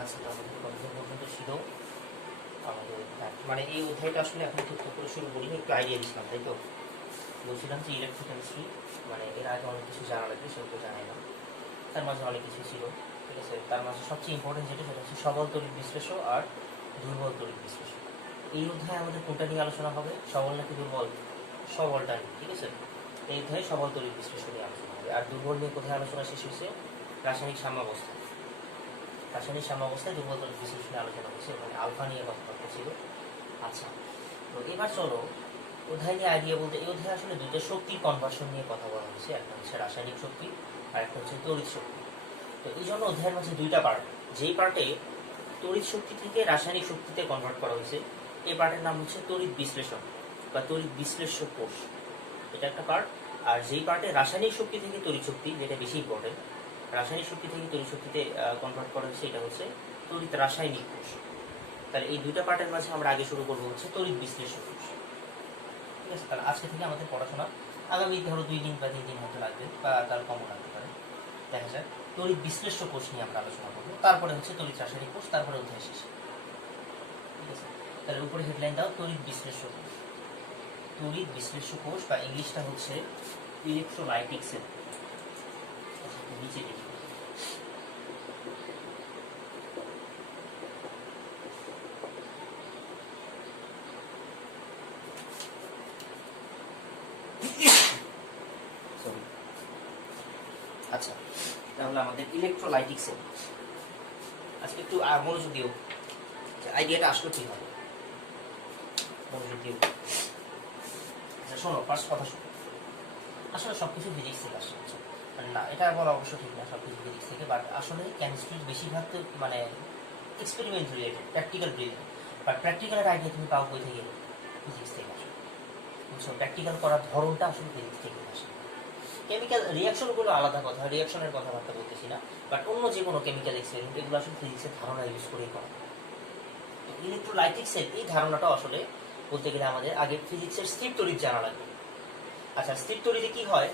আচ্ছা, তো আমাদের কতক্ষণ পর্যন্ত ছিল আমাদের মানে এই অধ্যায়টা আসলে এখন তথ্য করে শুরু করিনি, একটু আইডিয়া দিচ্ছিলাম, তাই তো বলছিলাম যে ইলেকট্রোকেমিস্ট্রি মানে এর আগে অনেক কিছু জানা লাগবে, সেগুলো জানাই না, তার মাঝে অনেক কিছু ছিল। ঠিক আছে, তার মাঝে সবচেয়ে ইম্পর্টেন্ট যেটা সেটা হচ্ছে সবল তড়িৎ বিশ্লেষণ আর দুর্বল তড়িৎ বিশ্লেষণ। এই অধ্যায়ে আমাদের কোনটা নিয়ে আলোচনা হবে, সবল নাকি দুর্বল? সবলটা নিয়ে। ঠিক আছে, এই অধ্যায়ে সবল তড়িৎ বিশ্লেষণ নিয়ে আলোচনা হবে। আর দুর্বল নিয়ে কোথায় আলোচনা শেষ হয়েছে? রাসায়নিক সাম্যাবস্থা। রাসায়নিক সাম্যাবস্থায় দুর্বল তড়িৎ বিশ্লেষণে আলোচনা হচ্ছে, ওখানে আলফা নিয়ে কথাবার্তা ছিল। আচ্ছা, তো এবার চলো অধ্যায় নিয়ে আইডিয়া বলতে, এই অধ্যায়ে আসলে দুটো শক্তির কনভার্সন নিয়ে কথা বলা হয়েছে, একটা হচ্ছে রাসায়নিক শক্তি আর একটা হচ্ছে তড়িৎ শক্তি। তো এই জন্য অধ্যায়ের মাঝে দুইটা পার্ট, যেই পার্টে তড়িৎ শক্তি থেকে রাসায়নিক শক্তিতে কনভার্ট করা হয়েছে এই পার্টের নাম হচ্ছে তড়িৎ বিশ্লেষণ বা তড়িৎ বিশ্লেষ্য কোষ, এটা একটা পার্ট। আর যেই পার্টে রাসায়নিক শক্তি থেকে তড়িৎ শক্তি, যেটা বেশি ইম্পর্টেন্ট, রাসায়নিক শক্তি থেকে তড়িৎ শক্তিতে কনভার্ট করা হয়েছে, এটা হচ্ছে তড়িৎ রাসায়নিক কোষ। তাহলে এই দুইটা পার্টের মাঝে আমরা আগে শুরু করবো হচ্ছে তড়িৎ বিশ্লেষ্য কোষ। ঠিক আছে, তাহলে আজকে থেকে আমাদের পড়াশোনা আগামী ধরো 2 দিন বা 3 দিন হতে লাগবে বা তার কমও লাগতে পারে, দেখা যায়। তড়িৎ বিশ্লেষ্য কোষ নিয়ে আমরা আলোচনা করবো, তারপরে হচ্ছে তড়িৎ রাসায়নিক কোষ, তারপরে অধ্যায় শেষ। ঠিক আছে, তাহলে উপরে হেডলাইন দাও তড়িৎ বিশ্লেষ্য কোষ। তড়িৎ বিশ্লেষ্য কোষ বা ইংলিশটা হচ্ছে ইলেকট্রোলাইটিক সেল। নিচে দেখি আচ্ছা, তাহলে আমাদের ইলেকট্রোলাইটিক সেল। আজকে একটু মনোযোগ দিও, আইডিয়াটা আসলো কি হবে, মনোযোগ দিও। আচ্ছা শোনো, ফার্স্ট কথা শোনো, আসলে সবকিছু ফিজিক্স থেকে আসছে, মানে না এটা বলা অবশ্য ঠিক না সবকিছু ফিজিক্স থেকে, বাট আসলে কেমিস্ট্রির বেশিরভাগ তো মানে experiment related, practical related, but প্র্যাকটিক্যালের আইডিয়া তুমি পাও কই থেকে? ফিজিক্স থেকে আসে, বুঝছো? প্র্যাকটিক্যাল করার ধরনটা আসলে ফিজিক্স থেকে আসে। কেমিক্যাল রিয়াকশনগুলো আলাদা কথা, রিয়াকশনের কথাবার্তা বলতেছি না, বাট অন্য যে কোনো কেমিক্যাল এক্সপেরিমেন্ট এগুলো আসলে ফিজিক্সের ধারণা ইউজ করেই করা। ইলেকট্রোলাইটিক্সের এই ধারণাটা আসলে বলতে গেলে আমাদের আগে ফিজিক্সের স্থির তড়িৎ জানা লাগবে। আচ্ছা, স্থির তড়িতে কি হয়,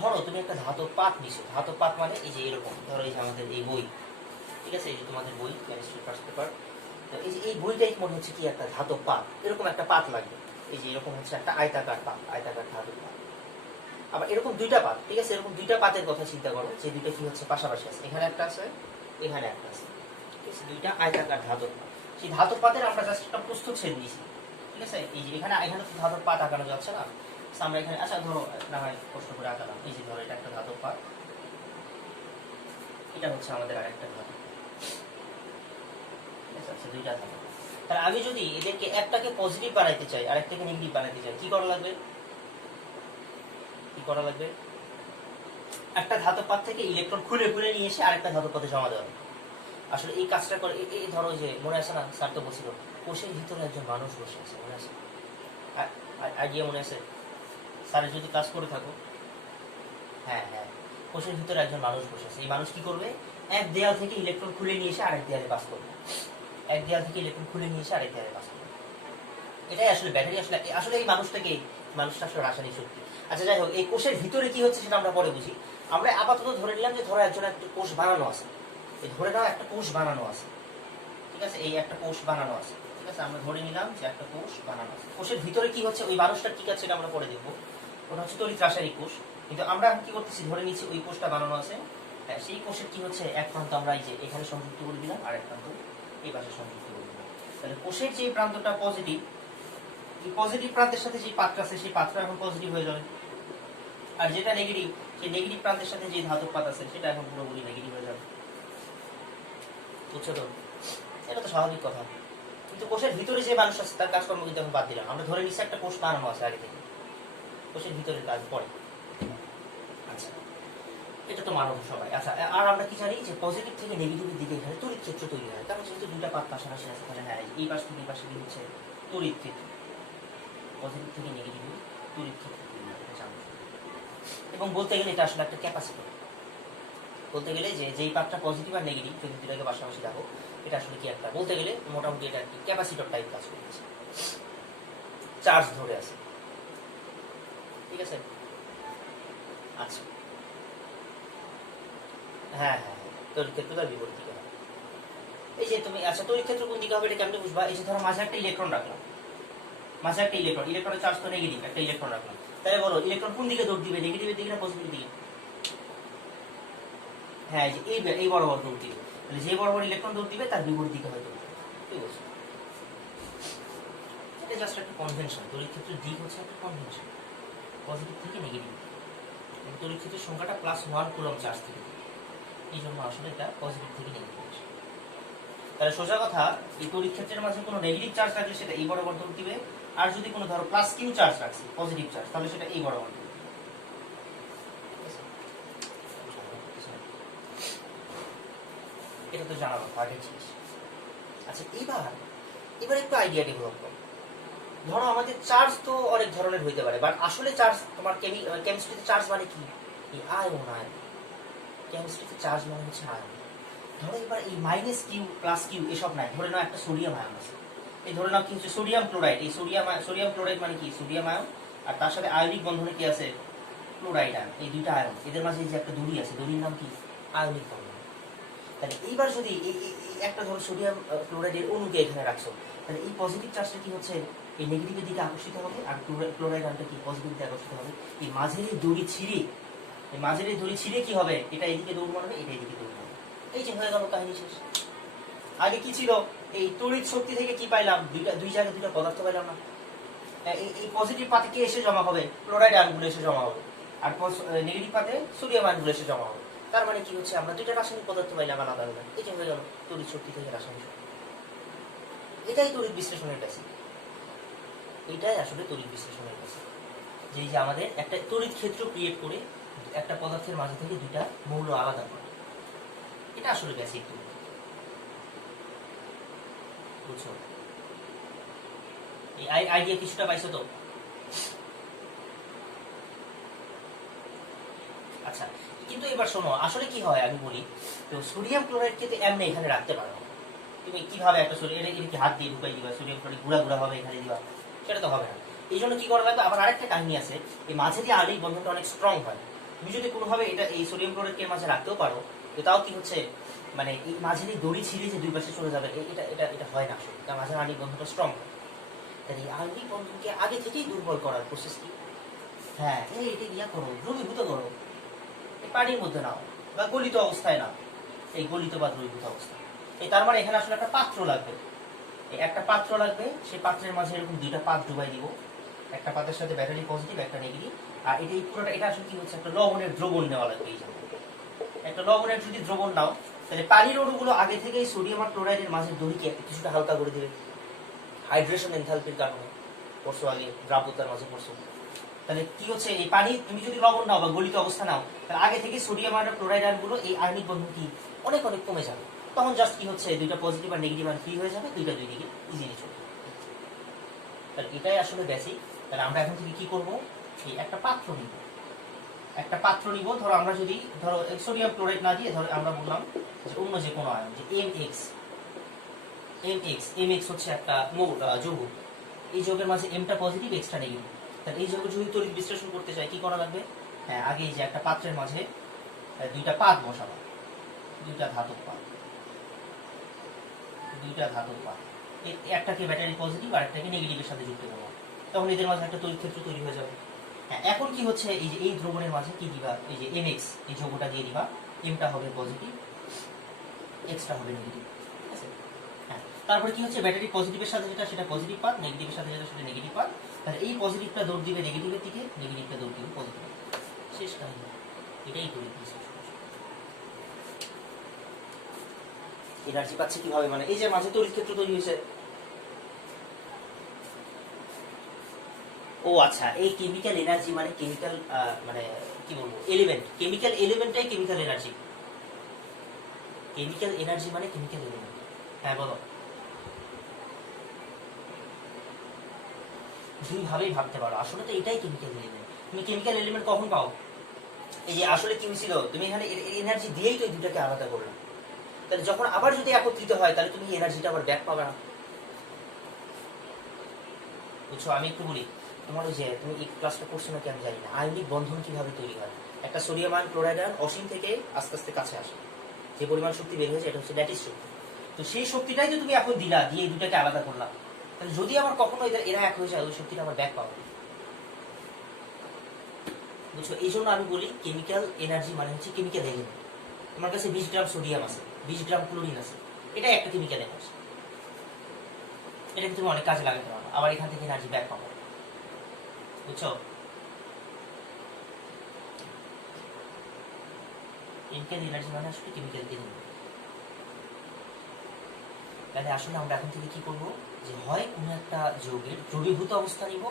ধরো তুমি একটা ধাতব পাত নিছো, ধাতব পাত মানে এই যে এরকম, ধরো এই যে আমাদের এই বই, ঠিক আছে, এই যে তোমাদের বই কেমিস্ট্রি ফার্স্ট পেপার, তো এই যে এই বইটাই মনে হচ্ছে কি একটা ধাতব পাত, এরকম একটা পাত লাগবে, এই যে এরকম হচ্ছে একটা আয়তাকার পাত, আয়তাকার ধাতব পাত। আবার এরকম দুইটা পাত, ঠিক আছে, এরকম দুইটা পাতের কথা চিন্তা করো, যে দুইটা কি হচ্ছে পাশাপাশি আছে, এখানে একটা আছে এখানে একটা আছে, ঠিক আছে, দুইটা আয়তাকার ধাতব পাত। সেই ধাতব পাতের আমরা জাস্ট একটা প্রস্থচ্ছেদ নিয়েছি, ঠিক আছে, এই যে এখানে এখানে তো ধাতব পাত আঁকানো যাচ্ছে না, আমরা এখানে আচ্ছা ধরো না হয় কষ্ট করে আঁকালাম, এই যে ধরো এটা একটা ধাতব পাত, এটা হচ্ছে আমাদের আরেকটা ধাতব, ঠিক আছে, আচ্ছা দুইটা ধাতব। তাহলে আমি যদি এদেরকে একটাকে পজিটিভ বানাইতে চাই আর একটাকে নেগেটিভ বানাইতে চাই, কি করা লাগবে? কি করা লাগবে? একটা ধাতব পাত থেকে ইলেকট্রন খুলে খুলে নিয়ে এসে আরেকটা ধাতব পাতে জমা দেওয়া। আসলে এই কাজটা করে, এই ধরো যে মনে আছে না, স্যার তো বলছিল কোষের ভিতরে একজন মানুষ বসে আছে, মনে আছে? আইডিয়া মনে আছে? স্যারের যদি কাজ করে থাকো, হ্যাঁ হ্যাঁ, কোষের ভিতরে একজন মানুষ বসে আছে, এই মানুষ কি করবে? এক দেয়াল থেকে ইলেকট্রন খুলে নিয়ে এসে আরেক দেয়ালে পাস করবে, এক দেয়াল থেকে ইলেকট্রন খুলে নিয়ে এসে আরেক দেয়ালে পাস করবে। এটাই আসলে ব্যাটারি, আসলে আসলে এই মানুষটাকে, মানুষটা আসলে রাসায়নিক শক্তি। আচ্ছা যাই হোক, এই কোষের ভিতরে কি হচ্ছে সেটা আমরা পরে বুঝি। আমরা আপাতত ধরে নিলাম যে ধরো একজন একটা কোষ বানানো আছে, এই ধরে নাও একটা কোষ বানানো আছে, ঠিক আছে, এই একটা কোষ বানানো আছে, ঠিক আছে, আমরা ধরে নিলাম যে একটা কোষ বানানো আছে। কোষের ভিতরে কি হচ্ছে, ওই মানুষটার কি আছে সেটা আমরা পরে দেখবো, ওটা হচ্ছে তড়িৎ রাসায়নিক কোষ। কিন্তু আমরা এখন কি করতেছি, ধরে নিচ্ছি ওই কোষটা বানানো আছে, হ্যাঁ, সেই কোষের কি হচ্ছে, এক প্রান্ত আমরা এই যে এখানে সংযুক্ত করে দিলাম আর এক প্রান্ত এই পাশে সংযুক্ত করে দিলাম। তাহলে কোষের যে প্রান্তটা পজিটিভ, এই পজিটিভ প্রান্তের সাথে যে পাতটা আছে সেই পাতটা এখন পজিটিভ হয়ে যাবে, আর যেটা নেগেটিভ সেই নেগেটিভ প্রান্তের সাথে যে ধাতব পাত আছে সেটা এখন পুরোপুরি নেগেটিভ হয়ে যাবে, বুঝছো তো? এটা তো স্বাভাবিক কথা। কিন্তু কোষের ভিতরে যে মানুষ আছে তার কাজকর্ম কিন্তু এখন বাদ দিলাম, আমরা ধরে নিচ্ছি একটা কোষ বানানো আছে আগে থেকে, কোষের ভিতরে কাজ পড়ে। আচ্ছা, এটা তো মানব সবাই। আচ্ছা, আর আমরা কি জানি যে পজিটিভ থেকে নেগেটিভের দিকে এখানে তড়িৎ ক্ষেত্র তৈরি হয়, কারণ যেহেতু দুইটা পাত পাশাপাশি আছে, তাহলে হ্যাঁ এই পাশ থেকে এই পাশে কি হচ্ছে তড়িৎ ক্ষেত্র, পজিটিভ থেকে নেগেটিভে তড়িৎ ক্ষেত্র তৈরি হয়, এটা জানো। এবং বলতে গেলে এটা আসলে একটা ক্যাপাসিটর, বলতে গেলে যে যেই পাতটা পজিটিভ আর নেগেটিভ যদি দুটাকে পাশাপাশি দেখো, এটা আসলে কি একটা, বলতে গেলে মোটামুটি এটা একটি ক্যাপাসিটর টাইপ কাজ করতেছে, চার্জ ধরে আছে, ঠিক আছে। আচ্ছা, হ্যাঁ হ্যাঁ হ্যাঁ, তড়িৎ ক্ষেত্র তার বিপরীত দিকে হয়। এই যে তুমি আচ্ছা তড়িৎ ক্ষেত্র কোন দিকে হবে এটা কেমনে বুঝবা? এই যে ধরো মাঝে একটা ইলেকট্রন রাখলাম, মাঝে একটা ইলেকট্রনের চার্জ তো নেগেটিভ, একটা ইলেকট্রন রাখলাম, তাহলে বলো ইলেকট্রন কোন দিকে দৌড় দিবে, নেগেটিভের দিকে না পজিটিভের দিকে? হ্যাঁ এই যে এই বরাবর দৌড় দিবে, তাহলে যে বরাবর ইলেকট্রন দৌড় দিবে তার বিপরীত দিকে হয়তো ঠিক আছে। এটা জাস্ট একটা কনভেনশন, তড়িৎ ক্ষেত্রের দিক হচ্ছে একটা কনভেনশন, পজিটিভ থেকে নেগেটিভ। তড়িৎ ক্ষেত্রের সংখ্যাটা +1 কুলম্ব চার্জ থেকে, এই জন্য আসলে এটা পজিটিভ থেকে নেগেটিভ। তাহলে সোজা কথা, এই তড়িৎ ক্ষেত্রের মাঝে কোনো নেগেটিভ চার্জ রাখলে সেটা এই বরাবর দৌড় দিবে, আর যদি কোনো ধরো +q চার্জ রাখছি পজিটিভ চার্জ, তাহলে সেটা এই বরাবর দৌড় দিবে। এটা তো জানা কথা আগের জিনিস। আচ্ছা এবার একটু আইডিয়া ডেভেলপ করো। ধরো আমাদের চার্জ তো অনেক ধরনের হইতে পারে, বাট আসলে চার্জ তোমার কেমিস্ট্রিতে চার্জ মানে কি? এই আয়ন, কেমিস্ট্রিতে চার্জ মানে হচ্ছে আয়ন। ধরো এবার এই -q +q এসব নাই, ধরে নাও একটা সোডিয়াম আয়ন আছে, এই ধরে নাও কি হচ্ছে সোডিয়াম ক্লোরাইড, এই সোডিয়াম ক্লোরাইড মানে কি সোডিয়াম আয়ন, আর তার সাথে আয়নিক বন্ধনে কি আছে ক্লোরাইড আয়ন, এই দুইটা আয়ন, এদের মাঝে যে একটা দড়ি আছে, দড়ির নাম কি আয়নিক বন্ধন। তাহলে এইবার যদি এই একটা ধরো সোডিয়াম ক্লোরাইডের অণুকে এখানে রাখছো, তাহলে এই পজিটিভ চার্জটা কি হচ্ছে এই নেগেটিভের দিকে আকর্ষিত হবে, আর ক্লোরাইড আয়নটা কি পজিটিভ দিকে আকর্ষিত হবে। এই মাঝের এই দড়ি ছিঁড়ে কি হবে, এটা এদিকে দৌড় মারবে, এটা এদিকে দৌড় মারবে, এই যে হয়ে গেল কাহিনী শেষ। আগে কি ছিল, এই তড়িৎ শক্তি থেকে কি পাইলাম, দুই জায়গায় দুইটা পদার্থ পাইলাম না। এই পজিটিভ পাতে কি এসে জমা হবে, ক্লোরাইড আয়নগুলো এসে জমা হবে, আর নেগেটিভ পাতে সোডিয়াম আয়নগুলো এসে জমা হবে। তার মানে কি হচ্ছে, আমরা দুইটা রাসায়নিক পদার্থ পাইলাম আলাদা আলাদা, এই যে হয়ে গেল তড়িৎ শক্তি থেকে রাসায়নিক শক্তি। এটাই তড়িৎ বিশ্লেষণের কাছে, এটাই আসলে তড়িৎ বিশ্লেষণের কাছে, যে আমাদের একটা তড়িৎ ক্ষেত্র ক্রিয়েট করে একটা পদার্থের মাঝে থেকে দুইটা মৌল আলাদা করে, এটা আসলে বেসিক তড়িৎ। বুঝছো? এই আইডিয়া কিছুটা পাইছো তো? আচ্ছা কিন্তু এবার শোনো, আসলে কি হয় আমি বলি, তো সোডিয়াম ক্লোরাইডকে তো এমনি এখানে রাখতে পারো না। তুমি কিভাবে একটা এটা কি হাত দিয়ে ঢুকাই দিবা, সোডিয়াম ক্লোরাইড গুঁড়া হবে এখানে দিবা, সেটা তো হবে না। এই জন্য কি করা লাগবে, আবার আরেকটা কাহিনী আছে, এই মাঝে দিয়ে আণবিক বন্ধনটা অনেক স্ট্রং হয়। তুমি যদি কোনোভাবে এটা এই সোডিয়াম ক্লোরাইডকে মাঝে রাখতেও পারো, তো তাও কি হচ্ছে, মানে এই মাঝের এই দড়ি ছিঁড়ে যে দুই পাশে চলে যাবে, এটা হয় না আসলে, কারণ মাঝে আণবিক বন্ধনটা স্ট্রং হয়। তাহলে এই আণবিক বন্ধনকে আগে থেকেই দুর্বল করার প্রসেস কি? হ্যাঁ এটা ইয়া করো, দ্রবীভূত করো, পানির মধ্যে নাও বা গলিত অবস্থায় নাও, এই গলিত বা দ্রবীভূত অবস্থায়। এই তার মানে এখানে আসলে একটা পাত্র লাগবে, এই একটা পাত্র লাগবে, সেই পাত্রের মাঝে এরকম দুইটা পাত ডুবাই দিব, একটা পাতের সাথে ব্যাটারি পজিটিভ একটা নেগেটিভ, আর এটা এই পুরোটা এটা আসলে কি হচ্ছে, একটা লবণের দ্রবণ নেওয়া লাগবে। এই জন্য একটা লবণের যদি দ্রবণ নাও, তাহলে পানির অণুগুলো আগে থেকেই সোডিয়াম আর ক্লোরাইডের মাঝে দড়িকে কিছুটা হালকা করে দেবে, হাইড্রেশন এনথালপির কারণে। পরশু আগে দ্রাব্যতার মাঝে পরশু, তাহলে কি হচ্ছে, এই পানি তুমি যদি লবণ নাও বা গলিত অবস্থা নাও, তাহলে আগে থেকে সোডিয়াম আর ক্লোরাইড আয়নগুলো এই আয়নিক বন্ধন কি অনেক অনেক কমে যাবে, তখন জাস্ট কি হচ্ছে দুইটা পজিটিভ আর নেগেটিভ আয়ন ফ্রি হয়ে যাবে, দুইটা দুই দিকে ইজিলি চলে যাবে। তাহলে এটাই আসলে বেসিক। তাহলে আমরা এখন থেকে কি করব, এই একটা পাত্র নিব, ধরো আমরা যদি ধরো সোডিয়াম ক্লোরাইড না দিয়ে ধরো আমরা বললাম যে অন্য যে কোনো আয়ন, যে mx হচ্ছে একটা যৌগ, এই যৌগের মাঝে এমটা পজিটিভ এক্সটা নেগেটিভ। তাহলে এই যৌগের যদি তড়িৎ বিশ্লেষণ করতে চাই কি করা লাগবে, হ্যাঁ আগে এই যে একটা পাত্রের মাঝে দুইটা পাত বসাবো, দুইটা ধাতব পাত, একটাকে ব্যাটারি পজিটিভ আর একটাকে নেগেটিভের সাথে যুক্ত করবো, তখন এদের মাঝে একটা তড়িৎ ক্ষেত্র তৈরি হয়ে যাবে। হ্যাঁ এখন কি হচ্ছে, এই যে এই দ্রবণের মাঝে কি দিবা, এই যে mx এই যৌগটা দিয়ে দিবা, এমটা হবে পজিটিভ এক্সটা হবে নেগেটিভ, ঠিক আছে। হ্যাঁ তারপরে কি হচ্ছে, ব্যাটারি পজিটিভের সাথে যেটা সেটা পজিটিভ পাত, নেগেটিভের সাথে যেটা সেটা নেগেটিভ পাত, তাহলে এই পজিটিভটা দৌড় দিবে নেগেটিভের দিকে, নেগেটিভটা দৌড় দিবে পজিটিভের দিকে, শেষ কাহিনী। এটাই তড়িৎ বিশ্লেষণ। এনার্জি পাচ্ছে কিভাবে, মানে এই যে মাঝে তড়িৎ ক্ষেত্র তৈরি হয়েছে, ও আচ্ছা এই কেমিক্যাল এনার্জি মানে কেমিক্যাল মানে কি বলবো এলিমেন্ট, কেমিক্যাল এলিমেন্টটাই কেমিক্যাল এনার্জি, কেমিক্যাল এনার্জি মানে কেমিক্যাল এলিমেন্ট। হ্যাঁ বলো, দুই ভাবেই ভাবতে পারো, আসলে তো এটাই কেমিক্যাল এলিমেন্ট। তুমি কেমিক্যাল এলিমেন্ট কখন পাও, এই যে আসলে কি ছিল, তুমি এখানে এনার্জি দিয়েই তো এই দুটাকে আলাদা করলে, তাহলে যখন আবার যদি একত্রিত হয় তাহলে তুমি এনার্জিটা আবার ব্যাক পাবে না। বুঝছো, আমি একটু বলি, তোমার ওই যে তুমি এই ক্লাসটা করছো নাকি আমি জানি না, আয়নিক বন্ধন কিভাবে তৈরি হয়, একটা সোডিয়াম আয়ন ক্লোরাইড আয়ন অসীম থেকে আস্তে আস্তে কাছে আসে, যে পরিমাণ শক্তি বের হয়েছে এটা হচ্ছে ল্যাটিস শক্তি, তো সেই শক্তিটাই তো তুমি এখন দিলা, দিয়ে এই দুটাকে আলাদা করলাম, তাহলে যদি আমার কখনো এরা এক হয়ে যায়, ওই শক্তিটা আমার ব্যাক পাবো। বুঝছো? এই জন্য আমি বলি কেমিক্যাল এনার্জি মানে হচ্ছে কেমিক্যাল এলিমেন্ট। তোমার কাছে 20 গ্রাম সোডিয়াম আছে, 20 গ্রাম ক্লোরিন আছে, এটা একটা কেমিক্যাল এনার্জি, এটাকে তুমি অনেক কাজে লাগাতে পারো, আবার এখান থেকে এনার্জি ব্যাক পাবো। বুঝছো? কেমিক্যাল এনার্জি মানে আসলে কেমিক্যাল এলিমেন্ট। তাহলে আসলে আমরা এখন থেকে কি করবো, যে হয় কোনো একটা যৌগের দ্রবীভূত অবস্থা নিব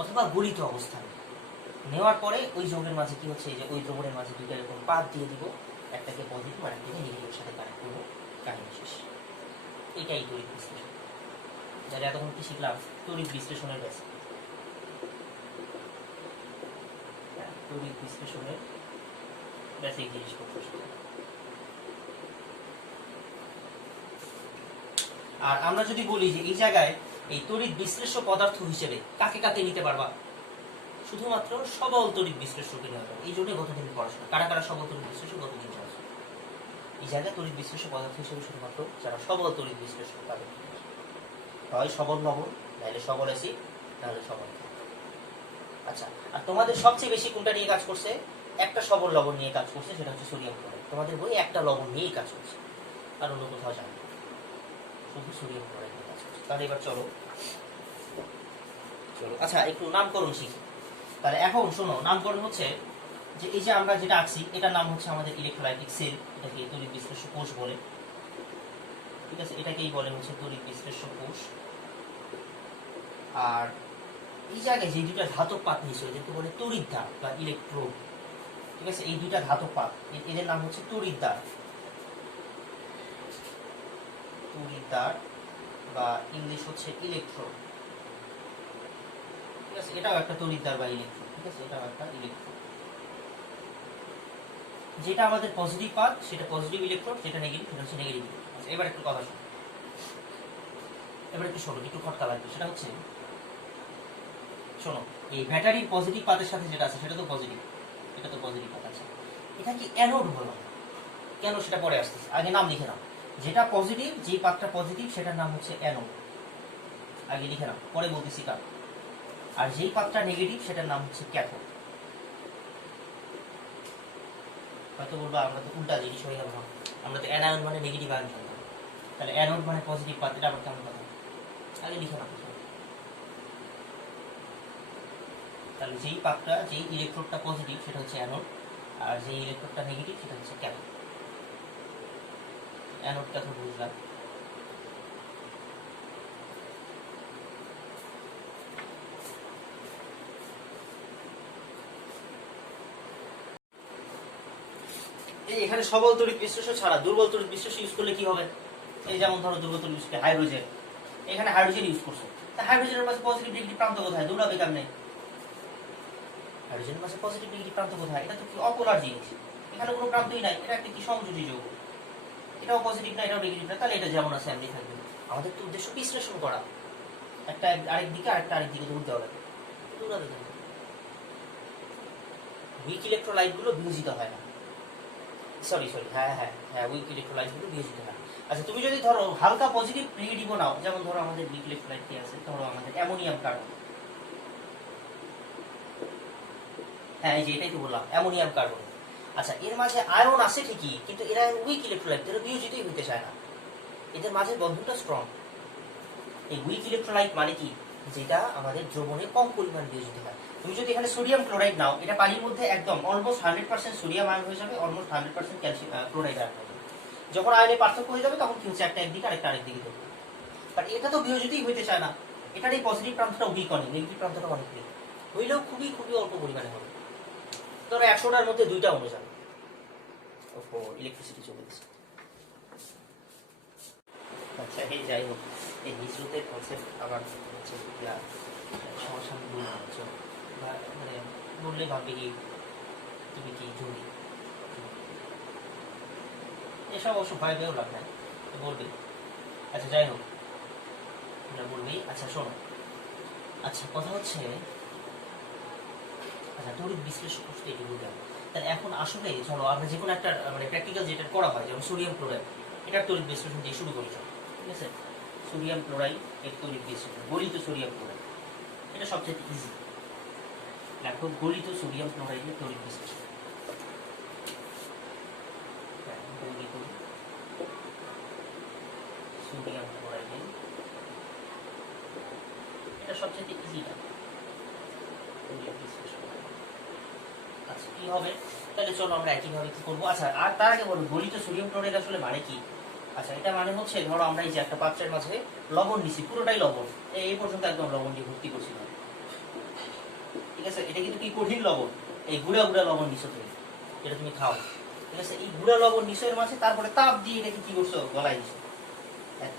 অথবা গলিত অবস্থা নিব। নেওয়ার পরে ওই যৌগের মাঝে কি হচ্ছে, যে ওই দ্রবণের মাঝে দুইটা এরকম পাত দিয়ে দিব, একটাকে পজিটিভ আর একটাকে নেগেটিভের সাথে কানেক্ট করবো, কাহিনী শেষ। এটাই তড়িৎ বিশ্লেষণ। যারা এতক্ষণ কি শিখলাম, তড়িৎ বিশ্লেষণের বেস, তড়িৎ বিশ্লেষণের বেসিক জিনিসপত্র। আর আমরা যদি বলি যে এই জায়গায় এই তড়িৎ বিশ্লেষ্য পদার্থ হিসেবে কাকে কাকে নিতে পারবা, শুধুমাত্র সবল তড়িৎ বিশ্লেষ্যকে নেওয়া যাবে। এই জন্য গতদিন পড়াশোনা, কারা কারা সবল তড়িৎ বিশ্লেষ্য গতদিন পড়াশোনা। এই জায়গায় তড়িৎ বিশ্লেষ্য পদার্থ হিসেবে শুধুমাত্র যারা সবল তড়িৎ বিশ্লেষ্য তাদের, হয় সবল লবণ, নাহলে সবল অ্যাসিড, নাহলে সবল। আচ্ছা, আর তোমাদের সবচেয়ে বেশি কোনটা নিয়ে কাজ করছে? একটা সবল লবণ নিয়ে কাজ করছে, সেটা হচ্ছে সোডিয়াম ক্লোরাইড। তোমাদের বই একটা লবণ নিয়েই কাজ করছে, আর অন্য কোথাও যাবে না, শুধু সোডিয়াম ক্লোরাইড নিয়ে কাজ করছে। তাহলে এবার চলো, আচ্ছা একটু নামকরণ শিখি। তাহলে এখন শোনো, নামকরণ হচ্ছে যে এই যে আমরা যেটা আঁকছি, এটার নাম হচ্ছে আমাদের ইলেকট্রোলাইটিক সেল, এটাকে তড়িৎ বিশ্লেষ্য কোষ বলে। ঠিক আছে, এটাকেই বলে হচ্ছে তড়িৎ বিশ্লেষ্য কোষ। আর এই জায়গায় যে দুটা ধাতব পাত নিয়েছে, এদেরকে বলে তড়িৎদ্বার বা ইলেকট্রোড। ঠিক আছে, এই দুইটা ধাতব পাত, এদের নাম হচ্ছে তড়িৎদ্বার, তড়িৎদ্বার বা ইংলিশ হচ্ছে ইলেকট্রোড। ঠিক আছে, এটাও একটা তড়িৎদ্বার বা ইলেকট্রোড। ঠিক আছে, এটাও একটা ইলেকট্রোড। যেটা আমাদের পজিটিভ পাত সেটা পজিটিভ ইলেকট্রোড, যেটা নেগেটিভ সেটা হচ্ছে নেগেটিভ। আচ্ছা, এবার একটু কথা শোনো, এবার একটু শোনো, একটু খটকা লাগবে। সেটা হচ্ছে, শোনো, এই ব্যাটারির পজিটিভ পাতের সাথে যেটা আছে সেটা তো পজিটিভ, এটা তো পজিটিভ পাত আছে, এটা কি অ্যানোড বলা হয়? কেন সেটা পরে আসতেছে, আগে নাম লিখে নাও। যেটা পজিটিভ, যে পাতটা পজিটিভ সেটার নাম হচ্ছে অ্যানোড, আগে লিখে নাও, পরে বলতেছি কার। আর যেই পাতটা নেগেটিভ সেটার নাম হচ্ছে ক্যাথোড। হয়তো বলবা আমরা তো উল্টা জিনিস হয়ে গেল, আমরা তো অ্যানায়ন মানে নেগেটিভ আয়ন জানতাম, তাহলে অ্যানোড মানে পজিটিভ পাত, এটা আবার কেমন কথা? আগে লিখে নাও। তাহলে যেই পাতটা, যেই ইলেকট্রোডটা পজিটিভ সেটা হচ্ছে অ্যানোড, আর যেই ইলেকট্রোডটা নেগেটিভ সেটা হচ্ছে ক্যাথোড। অ্যানোড ক্যাথোড বুঝলাম। এই এখানে সবল তড়িৎ বিশ্লেষ্য ছাড়া দুর্বল তড়িৎ বিশ্লেষ্য ইউজ করলে কি হবে? এই যেমন ধরো দুর্বল তড়িৎ বিশ্লেষ্য হাইড্রোজেন, এখানে হাইড্রোজেন ইউজ করছো, তা হাইড্রোজেনের মাঝে পজিটিভ নেগেটিভ প্রান্ত কোথায়? দৌড়াবে কেমনে? হাইড্রোজেনের মাঝে পজিটিভ নেগেটিভ প্রান্ত কোথায়? এটা তো কি অপোলার জিনিস, এখানে কোনো প্রান্তই নাই, এটা একটা কি সংযোজী যৌগ, এটাও পজিটিভ না এটাও নেগেটিভ না, তাহলে এটা যেমন আছে এমনি থাকবে। আমাদের তো উদ্দেশ্য বিশ্লেষণ করা, একটা আরেক দিকে আরেকটা আরেক দিকে দৌড় দেওয়া লাগে, দৌড়াবে কেন? উইক ইলেকট্রোলাইট গুলো বিয়োজিত হয় না, সরি হ্যাঁ হ্যাঁ হ্যাঁ, উইক ইলেকট্রোলাইট গুলো বিয়োজিত হয়। আচ্ছা, তুমি যদি ধরো হালকা পজিটিভ নেগেটিভও নাও, যেমন ধরো আমাদের উইক ইলেকট্রোলাইট কি আছে, ধরো আমাদের অ্যামোনিয়াম কার্বন, হ্যাঁ এই যে এটাই তো বললাম অ্যামোনিয়াম কার্বন। আচ্ছা, এর মাঝে আয়ন আছে ঠিকই, কিন্তু এরা উইক ইলেকট্রোলাইট, এরা বিয়োজিতই হইতে চায় না, এদের মাঝে বন্ধনটা স্ট্রং। এই উইক ইলেকট্রোলাইট মানে কি? যেটা আমাদের দ্রবণে কম পরিমাণ বিয়োজিত হয়। তুমি যদি এখানে সোডিয়াম ক্লোরাইড নাও, এটা পানির মধ্যে একদম অলমোস্ট 100% সোডিয়াম আয়ন হয়ে যাবে, অলমোস্ট 100% ক্যালসিয়াম ক্লোরাইড আয়ন হয়ে যাবে। যখন আয়নে পার্থক্য হয়ে যাবে তখন কি হচ্ছে, একটা একদিকে আরেকটা আরেকদিকে যাবে। বাট এটা তো বিয়োজিতই হইতে চায় না, এটার এই পজিটিভ প্রান্তটা উইক, অনেক নেগেটিভ প্রান্তটা অনেক উইক, হইলেও খুবই খুবই অল্প পরিমাণে হবে। ধরো 100টার মধ্যে 2টা অনু যাবে। ওহো, ইলেকট্রিসিটি চলে গেছে। আচ্ছা, এই যাই হোক, এই হিজরতের কনসেপ্ট আবার হচ্ছে সমস্যা মানে বললে ভাববে কি তুমি কি জঙ্গি, এসব অবশ্য ভয় পেয়েও লাভ নাই, বলবে। আচ্ছা যাই হোক, বলবি। আচ্ছা শোনো, আচ্ছা কথা হচ্ছে, আচ্ছা তড়িৎ বিশ্লেষণ করতে এটি বুঝলাম। তাহলে এখন আসলে চলো আমরা যে কোনো একটা মানে প্র্যাকটিক্যাল যেটা করা হয়, যেমন সোডিয়াম ক্লোরাইড, এটা তড়িৎ বিশ্লেষণ দিয়ে শুরু করি, ঠিক আছে? সোডিয়াম ক্লোরাইড এর তড়িৎ বিশ্লেষণ, গলিত সোডিয়াম ক্লোরাইড, এটা সবচেয়ে ইজি। দেখো গলিত সোডিয়াম ক্লোরাইডের তড়িৎ বিশ্লেষণ, গলিত সোডিয়াম ক্লোরাইডের, এটা সবচেয়ে ইজিটা তড়িৎ বিশ্লেষণ। আচ্ছা কি হবে তাহলে, চলো আমরা একইভাবে কি করবো। আচ্ছা আর তার আগে বলবো গলিত সোডিয়াম ক্লোরাইড আসলে মানে কি। আচ্ছা এটা মানে হচ্ছে, ধরো আমরা এই যে একটা পাত্রের মাঝে লবণ নিছি, পুরোটাই লবণ, এই পর্যন্ত একদম লবণ দিয়ে ভর্তি করছিলাম, ঠিক আছে? এটা কিন্তু কি কঠিন লবণ, এই গুঁড়া গুঁড়া লবণ নিছো তুমি, এটা তুমি খাও, ঠিক আছে? এই গুঁড়া লবণ নিছো এর মাঝে, তারপরে তাপ দিয়ে এটাকে কি করছো, গলায় দিছো,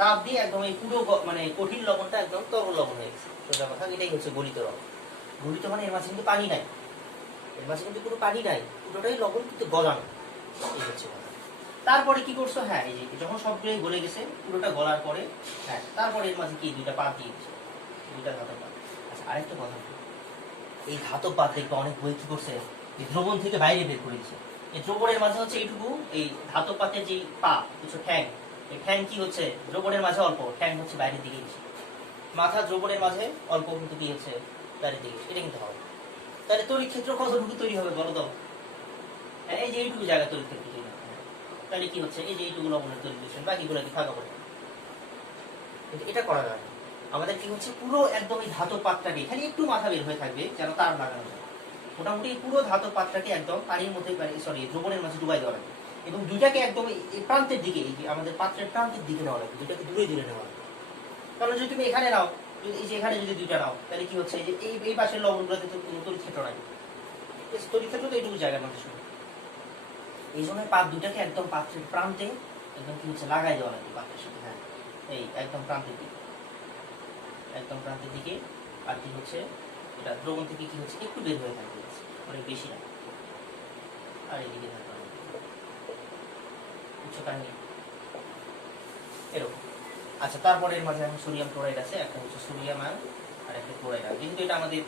তাপ দিয়ে একদম এই পুরো মানে কঠিন লবণটা একদম তরল লবণ হয়ে গেছে, সোজা কথা। এটাই হচ্ছে গলিত লবণ। গলিত মানে এর মাঝে কিন্তু পানি নাই, এর মাঝে কিন্তু কোনো পানি নাই, পুরোটাই লবণ কিন্তু গলানো, এই হচ্ছে কথা। তারপরে কি করছো, হ্যাঁ এই যে যখন সবগুলোই গলে গেছে, পুরোটা গলার পরে, হ্যাঁ তারপরে এর মাঝে কি দুইটা পাত দিয়ে দিচ্ছে, দুইটা ধাতব পাত। আচ্ছা আরেকটা কথা, এই ধাতব পাত দেখবে অনেক বই কি করছে, এই দ্রবণ থেকে বাইরে বের করে দিচ্ছে। এই দ্রবণের মাঝে হচ্ছে এইটুকু, এই ধাতব পাতের যে পা কিছু ঠ্যাং, এই ঠ্যাং কি হচ্ছে দ্রবণের মাঝে অল্প, ঠ্যাং হচ্ছে বাইরের দিকে দিচ্ছে, মাথা দ্রবণের মাঝে অল্প কিন্তু কি হচ্ছে বাইরের দিকে, এটা কিন্তু হবে। তাহলে তড়িৎ ক্ষেত্র কতটুকু তৈরি হবে বলো তো, এই যে এইটুকু জায়গা তড়িৎ ক্ষেত্র তৈরি হবে, তাহলে কি হচ্ছে এই যে এইটুকু লবণের তৈরি দিচ্ছেন, বাকিগুলো কি ফাঁকা পড়ে। কিন্তু এটা করা যায় না, আমাদের কি হচ্ছে পুরো একদম এই ধাতব পাত্রটাকে, খালি একটু মাথা বের হয়ে থাকবে যেন তার লাগানো যায়, মোটামুটি পুরো ধাতব পাত্রটাকে একদম পানির মধ্যে, সরি দ্রবণের মাঝে ডুবাই দেওয়া লাগবে, এবং দুইটাকে একদম এই প্রান্তের দিকে, এই যে আমাদের পাত্রের প্রান্তের দিকে নেওয়া লাগবে, দুইটাকে দূরে দূরে নেওয়া লাগবে। কারণ যদি তুমি এখানে নাও, এই যে এখানে যদি দুইটা নাও, তাহলে কি হচ্ছে যে এই পাশের লবণগুলোতে তো কোনো তড়িৎ ক্ষেত্র নাই, তড়িৎ ক্ষেত্র তো এইটুকু জায়গার মধ্যে শুনে, এই জন্য পাত দুটাকে একদম পাত্রের প্রান্তে একদম কি হচ্ছে লাগাই দেওয়া লাগবে পাত্রের সাথে, হ্যাঁ এই একদম প্রান্তের দিকে, একদম প্রান্তের দিকে। আর কি হচ্ছে এটা দ্রবণ থেকে কি হচ্ছে একটু বের হয়ে থাকবে, অনেক বেশি না, আর এদিকে থাকবে উচ্চ কাহিনী এরকম। আচ্ছা তারপরে এর মাঝে এখন সোডিয়াম ক্লোরাইড আছে, একটা হচ্ছে সোডিয়াম আয়ন আর একটা ক্লোরাইড আয়ন। যেহেতু এটা আমাদের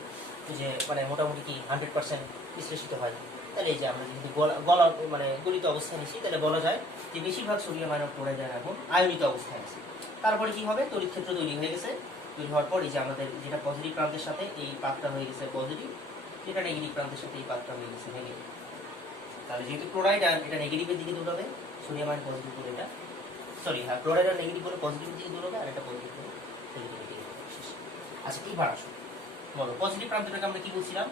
যে মানে মোটামুটি কি 100% বিশ্লেষিত হয়, তাহলে এই যে আমরা যদি গলা মানে গলিত অবস্থায় নিচ্ছি, তাহলে বলা যায় যে বেশিরভাগ সোডিয়াম আয়ন ক্লোরাইড আয়ন এখন আয়নিত অবস্থায় আছে। তারপরে কি হবে, তড়িৎ ক্ষেত্র তৈরি হয়ে গেছে, তৈরি হওয়ার পর এই যে আমাদের যেটা পজিটিভ প্রান্তের সাথে এই পাতটা হয়ে গেছে পজিটিভ, যেটা নেগেটিভ প্রান্তের সাথে এই পাতটা হয়ে গেছে নেগেটিভ। তাহলে যেহেতু ক্লোরাইড আয়ন এটা নেগেটিভের দিকে দৌড়াবে, সোডিয়াম আয়ন পজিটিভ করে এটা, সরি হ্যাঁ ক্লোরাইড আয়ন নেগেটিভ করে পজিটিভের দিকে দৌড়াবে, আর এটা পজিটিভ করে নেগেটিভের দিকে দৌড়াবে। আচ্ছা এইবার আসো বলো, পজিটিভ প্রান্তটাকে আমরা কি বলছিলাম,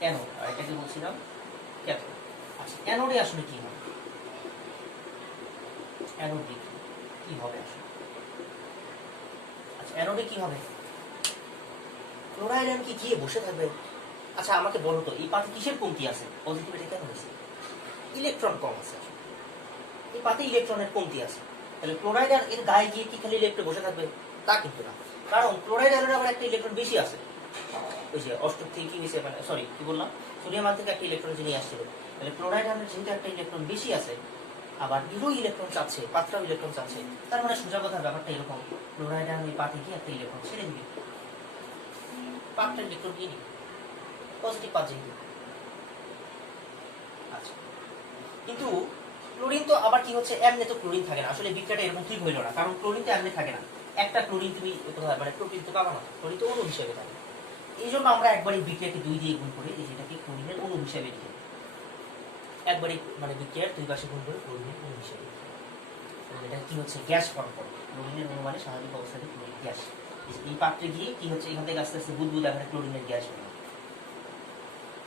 অ্যানোড, আর এটাকে বলছিলাম ক্যাথোড। আচ্ছা অ্যানোডে আসলে কি হবে, অ্যানোডে কি হবে আসলে, আচ্ছা অ্যানোডে কি হবে, ক্লোরাইড আয়ন কি গিয়ে বসে থাকবে। আচ্ছা আমাকে বলো তো এই পাতে কিসের কমতি আছে, পজিটিভ এটা কেন হয়েছে, ইলেকট্রন কম আছে, এই পাতে ইলেকট্রনের কমতি আছে। তাহলে ক্লোরাইড আর এর গায়ে গিয়ে কি খালি ইলেকট্রন বসে থাকবে, তা কিন্তু না, কারণ ক্লোরাইড আয়নের আবার একটা ইলেকট্রন বেশি আছে, ওই যে অষ্টক থেকে কি হয়েছে মানে সরি কি বললাম, সোডিয়াম আয়ন থেকে একটা ইলেকট্রন যে নিয়ে আসছিল, তাহলে ক্লোরাইড আয়নের যেহেতু একটা ইলেকট্রন বেশি আছে, আবার এরও ইলেকট্রন চাচ্ছে, পাত্রাও ইলেকট্রন চাচ্ছে, তার মানে সোজা কথা ব্যাপারটা এরকম, ক্লোরাইড আয়ন ওই পাতে গিয়ে একটা ইলেকট্রন ছেড়ে দিবি, পাত্রের ইলেকট্রন দিয়ে নিবি, পজিটিভ পাত যেহেতু। আচ্ছা কিন্তু ক্লোরিন তো আবার কি হচ্ছে, এমনি তো ক্লোরিন থাকে না, আসলে বিক্রিয়াটা এরকম ঠিক হইল না, কারণ ক্লোরিন তো এমনি থাকে না, একটা ক্লোরিন তুমি কোথায় মানে প্রোটিন তো পাবা না, ক্লোরিন তো অণু হিসেবে থাকে। এই জন্য আমরা একবারই বিক্রিয়াকে 2 দিয়ে গুণ করে এই যেটাকে ক্লোরিনের অণু হিসেবে লিখি, একবারই মানে বিক্রিয়ার 2 পাশে গুণ করে ক্লোরিনের অণু হিসেবে লিখি। এটা কি হচ্ছে গ্যাস ফর্ম করে, ক্লোরিনের অণু মানে স্বাভাবিক অবস্থাতে ক্লোরিন গ্যাস, এই পাত্রে গিয়ে কি হচ্ছে এখান থেকে আস্তে আস্তে বুদবুদ আকারে ক্লোরিনের গ্যাস হবে,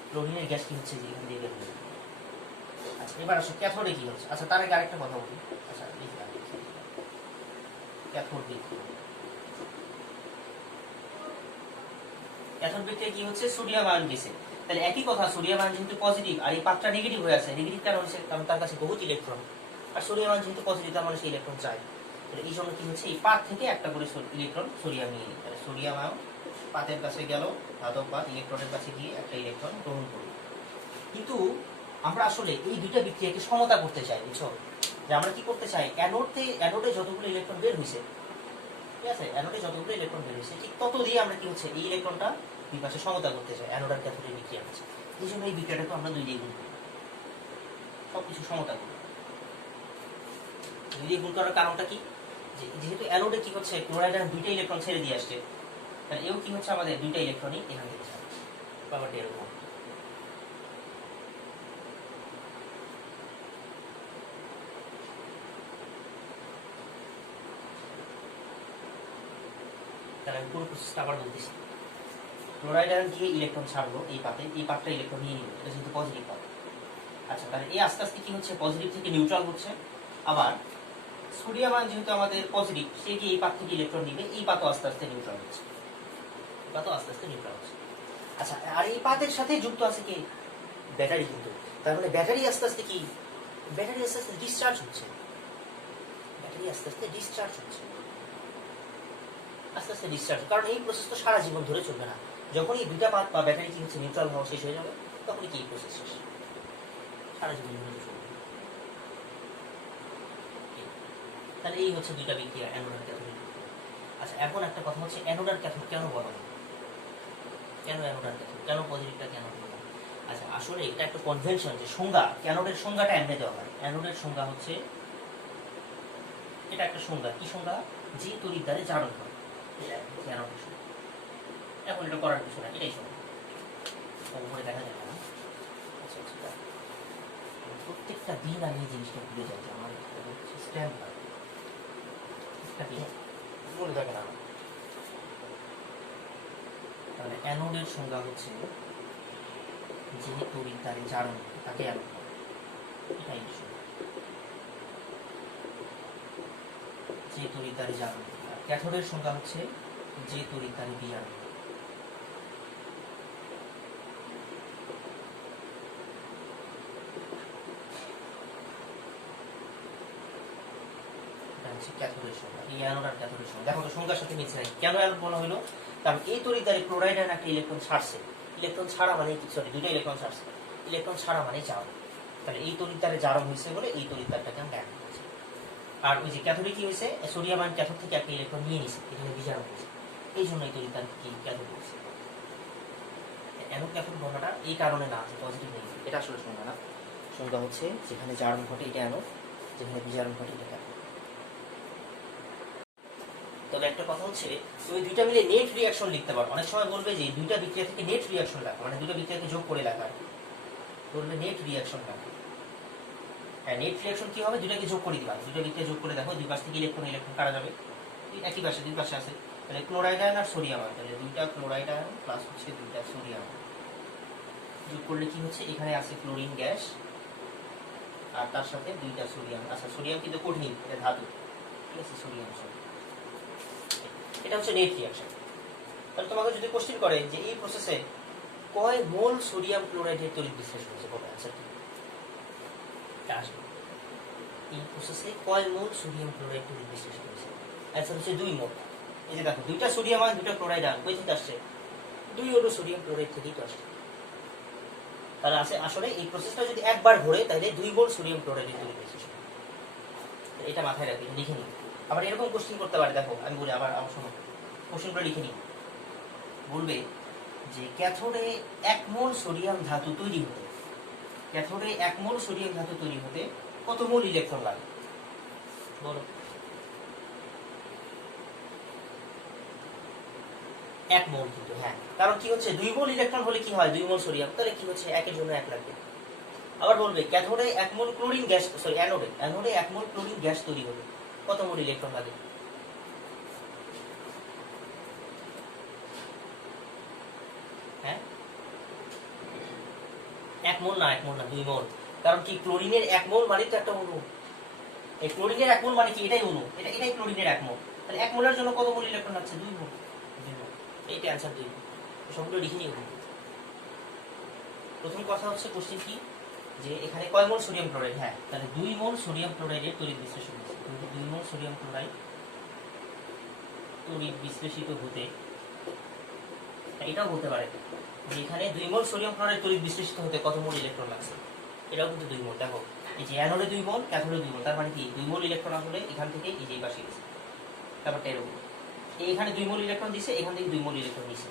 ক্লোরিনের গ্যাস কি হচ্ছে যে এখান দিয়ে বের হয়ে। আচ্ছা এবার আসো ক্যাথোডে কি হচ্ছে। আচ্ছা তার আগে আরেকটা কথা বলি, আচ্ছা ক্যাথোড বিক্রিয়া, ক্যাথোড বিক্রিয়া কি হচ্ছে, সোডিয়াম আয়ন গেছে, তাহলে একই কথা, সোডিয়াম আয়ন যেহেতু পজিটিভ আর এই পাত্রটা নেগেটিভ হয়ে আছে, নেগেটিভ কেন হচ্ছে, কারণ তার কাছে বহুত ইলেকট্রন, আর সোডিয়াম আয়ন যেহেতু পজিটিভ তার মানে সেই ইলেকট্রন চাই, তাহলে এই জন্য কি হচ্ছে এই পাত থেকে একটা করে ইলেকট্রন সোডিয়াম নিয়ে, তাহলে সোডিয়াম আয়ন পাতের কাছে গেল, ধাতব পাত ইলেকট্রনের কাছে গিয়ে একটা ইলেকট্রন গ্রহণ করল। কিন্তু আমরা আসলে এই দুইটা বিক্রিয়াকে সমতা করতে চাই, বুঝছো, যে আমরা কি করতে চাই, অ্যানোডে যতগুলো ইলেকট্রন বের হয়েছে, ঠিক আছে, অ্যানোডে যতগুলো ইলেকট্রন বের হয়েছে ঠিক তত দিয়ে আমরা কি হচ্ছে এই ইলেকট্রনটা দুই পাশে সমতা করতে চাই, অ্যানোড আর ক্যাথোডের বিক্রিয়া হচ্ছে, এই জন্য এই বিক্রিয়াটাকে আমরা 2 দিয়ে গুণ করি, সবকিছু সমতা করি। দুই দিয়ে গুণ করার কারণটা কি, যেহেতু অ্যানোডে কি হচ্ছে ক্লোরাইড আয়ন দুইটা ইলেকট্রন ছেড়ে দিয়ে আসছে, তাহলে এও কি হচ্ছে আমাদের দুইটা ইলেকট্রনই এখান থেকে ছাড়বে, ব্যাপারটা এরকম। তাহলে আমি পুরো প্রসেসটা আবার বলতেছি। ক্লোরাইড আয়ন দিয়ে ইলেকট্রন ছাড়লো এই পাতে, এই পাতটা ইলেকট্রন নিয়ে নিল, এটা যেহেতু পজিটিভ পাত। আচ্ছা, তাহলে এই আস্তে আস্তে কি হচ্ছে পজিটিভ থেকে নিউট্রাল হচ্ছে। আবার সোডিয়াম আয়ন যেহেতু আমাদের পজিটিভ, সে কি এই পাত থেকে ইলেকট্রন নিবে, এই পাতও আস্তে আস্তে নিউট্রাল হচ্ছে, এই পাতও আস্তে আস্তে নিউট্রাল হচ্ছে। আচ্ছা, আর এই পাতের সাথে যুক্ত আছে কি ব্যাটারি, কিন্তু তার মানে ব্যাটারি আস্তে আস্তে কি, ব্যাটারি আস্তে আস্তে ডিসচার্জ হচ্ছে, ব্যাটারি আস্তে আস্তে ডিসচার্জ হচ্ছে, আস্তে আস্তে ডিসচার্জ। কারণ এই প্রসেস তো সারা জীবন ধরে চলবে না, যখন এই দুইটা পাত বা ব্যাটারি কি হচ্ছে নিউট্রাল হওয়া শেষ হয়ে যাবে, তখনই কি এই প্রসেস শেষ, সারা জীবন ধরে চলবে। তাহলে এই হচ্ছে দুইটা বিক্রিয়া, অ্যানোড আর ক্যাথোড। আচ্ছা, এখন একটা কথা হচ্ছে অ্যানোড আর ক্যাথোড কেন বলা হয়, কেন অ্যানোড আর ক্যাথোড, কেন পজিটিভটা কেন বলা হয়? আচ্ছা, আসলে এটা একটা কনভেনশন, যে সংজ্ঞা, ক্যানোডের সংজ্ঞাটা এমনি দেওয়া হয়। অ্যানোডের সংজ্ঞা হচ্ছে, এটা একটা সংজ্ঞা, কি সংজ্ঞা, যে তড়িৎ দ্বারে জারণ হয়, অ্যানোডের সংজ্ঞা। এখন এটা করার কিছু না, এটাই সংজ্ঞা, উপরে দেখা যাবে না। আচ্ছা আচ্ছা, প্রত্যেকটা দিন আমি এই জিনিসটা ভুলে যাই, যে আমার স্ট্যাম্প মনে থাকে না। তাহলে অ্যানোডের সংজ্ঞা হচ্ছে যে তড়িৎ দ্বারে জারণ তাকে অ্যানোড, এটাই যে তড়িৎ দ্বারে জারণ। ক্যাথোডের সংজ্ঞা হচ্ছে যে তড়িৎ দ্বারে বিজারণ। ক্যাথোডের সংজ্ঞা, এই অ্যানোড আর ক্যাথোডের সংজ্ঞা। দেখো তো সংজ্ঞার সাথে মিলছে নাই, কেন অ্যানোড বলা হলো, কারণ এই তড়িৎ দ্বারে ক্লোরাইড আয়ন একটা ইলেকট্রন ছাড়ছে, ইলেকট্রন ছাড়া মানে সরি দুইটা ইলেকট্রন ছাড়ছে, ইলেকট্রন ছাড়া মানে জারণ। তাহলে এই তড়িৎ দ্বারে জারণ হয়েছে বলে এই তড়িৎ দ্বারটাকে আমরা অ্যানোড বলছি। আর ওই যে ক্যাথোডে কি হয়েছে, সোডিয়াম আয়ন ক্যাথোড থেকে একটা ইলেকট্রন নিয়ে নিছে, এখানে বিজারণ হয়েছে, এই জন্য এই তড়িৎ দ্বার কি ক্যাথোড হয়েছে। অ্যানোড ক্যাথোড বলাটা এই কারণে না যে পজিটিভ নেগেটিভ, এটা আসলে সংজ্ঞা না। সংজ্ঞা হচ্ছে যেখানে জারণ ঘটে এটা অ্যানোড, যেখানে বিজারণ ঘটে এটা ক্যাথোড। তবে একটা কথা হচ্ছে, তুমি দুইটা মিলে নেট রিঅ্যাকশন লিখতে পারো। অনেক সময় বলবে যে দুইটা বিক্রিয়া থেকে নেট রিঅ্যাকশন লেখা, মানে দুইটা বিক্রিয়াকে যোগ করে লেখা, বলবে নেট রিঅ্যাকশন লেখা। হ্যাঁ, নেট রিঅ্যাকশন কি হবে, দুইটাকে যোগ করে দিবা, দুইটা বিক্রিয়া যোগ করে দেখো, দুই পাশ থেকে ইলেকট্রন ইলেকট্রন কাটা যাবে, একই পাশে দুই পাশে আছে। তাহলে ক্লোরাইড আয়ন আর সোডিয়াম আয়ন, তাহলে দুইটা ক্লোরাইড আয়ন প্লাস হচ্ছে দুইটা সোডিয়াম আয়ন যোগ করলে কি হচ্ছে, এখানে আছে ক্লোরিন গ্যাস আর তার সাথে দুইটা সোডিয়াম। আচ্ছা, সোডিয়াম কিন্তু কঠিন, এটা ধাতু, ঠিক আছে, সোডিয়াম সরি। এটা হচ্ছে নেট রিঅ্যাকশন। তাহলে তোমাকে যদি কোশ্চেন করে যে এই প্রসেসে কয় মোল সোডিয়াম ক্লোরাইডের তড়িৎ বিশ্লেষণ হয়েছে, কবে অ্যান্সার কি আসবে, এই প্রসেসে কয় মোল সোডিয়াম ক্লোরাইড তড়িৎ বিশ্লেষণ হয়েছে, অ্যান্সার হচ্ছে 2 মোল। এই যে দেখো, দুইটা সোডিয়াম আয়ন দুইটা ক্লোরাইড আয়ন কই থেকে আসছে, 2 অণু সোডিয়াম ক্লোরাইড থেকেই তো আসছে। তাহলে আসলে এই প্রসেসটা যদি একবার ঘোরে তাহলে 2 মোল সোডিয়াম ক্লোরাইডের তড়িৎ বিশ্লেষণ। এটা মাথায় রাখবে, লিখে নিই। আবার এরকম কোশ্চেন করতে পারে, দেখো আমি বলি, আবার শোনো, কোশ্চেনগুলো লিখে নিই। বলবে যে ক্যাথোডে 1 মোল সোডিয়াম ধাতু তৈরি হতে, ক্যাথোডে 1 মোল সোডিয়াম ধাতু তৈরি হতে কত মোল ইলেকট্রন লাগে, বলো। 1 মোল, কিন্তু হ্যাঁ, কারণ কি হচ্ছে 2 মোল ইলেকট্রন হলে কি হয়, 2 মোল সোডিয়াম, তাহলে কি হচ্ছে 1 এর জন্য 1 লাগবে। আবার বলবে ক্যাথোডে 1 মোল ক্লোরিন গ্যাস, সরি অ্যানোডে 1 মোল ক্লোরিন গ্যাস তৈরি হতে কত মোল ইলেকট্রন লাগে, হ্যাঁ 1 মোল না, 2 মোল। কারণ কি ক্লোরিনের 1 মোল মানে তো একটা অণু, এই ক্লোরিনের 1 মোল মানে কি, এটাই অণু, এটাই ক্লোরিনের 1 মোল। তাহলে 1 মোলের জন্য কত মোল ইলেকট্রন লাগছে, 2 মোল। এইটা অ্যান্সার 2 মোল। সবগুলো লিখে নিও। প্রথম কথা হচ্ছে কোশ্চেন কি, যে এখানে কয় মোল সোডিয়াম ক্লোরাইড, হ্যাঁ, তাহলে 2 মোল সোডিয়াম ক্লোরাইডের তড়িৎ বিশ্লেষণ হচ্ছে, 2 মোল সোডিয়াম ক্লোরাইড তড়িৎ বিশ্লেষিত হতে, এটাও বলতে পারে যে এখানে 2 মোল সোডিয়াম ক্লোরাইড তড়িৎ বিশ্লেষিত হতে কত মোল ইলেকট্রন লাগছে, এটাও কিন্তু 2 মোল। দেখো, এই যে অ্যানোডে 2 মোল, ক্যাথোডে 2 মোল, তার মানে কি 2 মোল ইলেকট্রন আসলে এখান থেকে এই যে পাশে গেছে, ব্যাপারটা এরকম। এইখানে 2 মোল ইলেকট্রন দিছে, এখান থেকে 2 মোল ইলেকট্রন দিছে,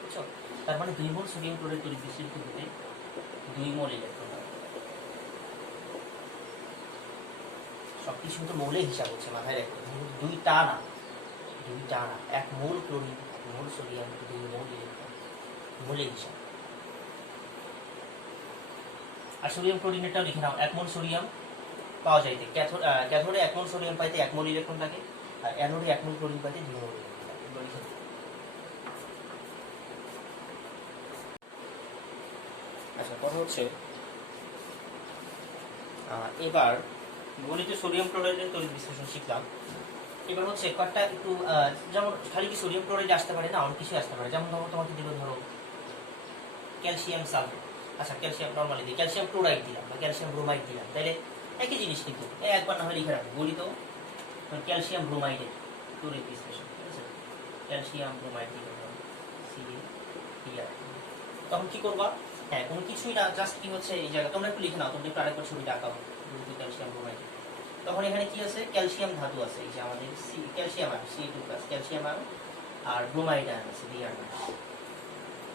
বুঝছো? তার মানে 2 মোল সোডিয়াম ক্লোরাইড তড়িৎ বিশ্লেষিত হতে 2 মোল ইলেকট্রন। সব কিছু তো মৌলের হিসাব হচ্ছে, মাথায় রাখতে হবে। দুইটা না, এক মোল ক্লোরিন, এক মোল সোডিয়াম, 2 মোল ইলেকট্রন, মৌলের হিসাব। আর সোডিয়াম ক্লোরিনেরটাও লিখে নাও, 1 মোল সোডিয়াম পাওয়া যাইতে ক্যাথোডে 1 মোল সোডিয়াম পাইতে 1 মোল ইলেকট্রন লাগে, আর অ্যানোডে 1 মোল ক্লোরিন পাইতে 2 মোল ইলেকট্রন লাগে। এগুলো লিখে দাও। আচ্ছা, কথা হচ্ছে এবার গণিতে সোডিয়াম ক্লোরাইডের তড়িৎ বিশ্লেষণ শিখলাম। এবার হচ্ছে কয়েকটা একটু যেমন খালি কি সোডিয়াম ক্লোরাইড আসতে পারে না, অনেক কিছু আসতে পারে। যেমন ধরো তোমাকে দিল ধরো ক্যালসিয়াম সালফেট, আচ্ছা ক্যালসিয়াম নর্মালি দিই, ক্যালসিয়াম ক্লোরাইড দিলাম বা ক্যালসিয়াম ব্রোমাইড দিলাম, তাহলে একই জিনিস কিন্তু একবার না হয় লিখে রাখবো। গণিত ক্যালসিয়াম ব্রোমাইডের তড়িৎ বিশ্লেষণ, ঠিক আছে? ক্যালসিয়াম ব্রোমাইড দিলাম CaCl, তখন কি করবা? হ্যাঁ, কোনো কিছুই না, জাস্ট কি হচ্ছে এই জায়গা তোমরা একটু লিখে নাও, তোমরা একটু আরেকবার ছবিটা আঁকাও। ক্যালসিয়াম ব্রোমাইড, তখন এখানে কি আছে? ক্যালসিয়াম ধাতু আছে, এই যে আমাদের calcium ion Ca2+, calcium ion আর ব্রোমাইড আয়ন আছে Br-।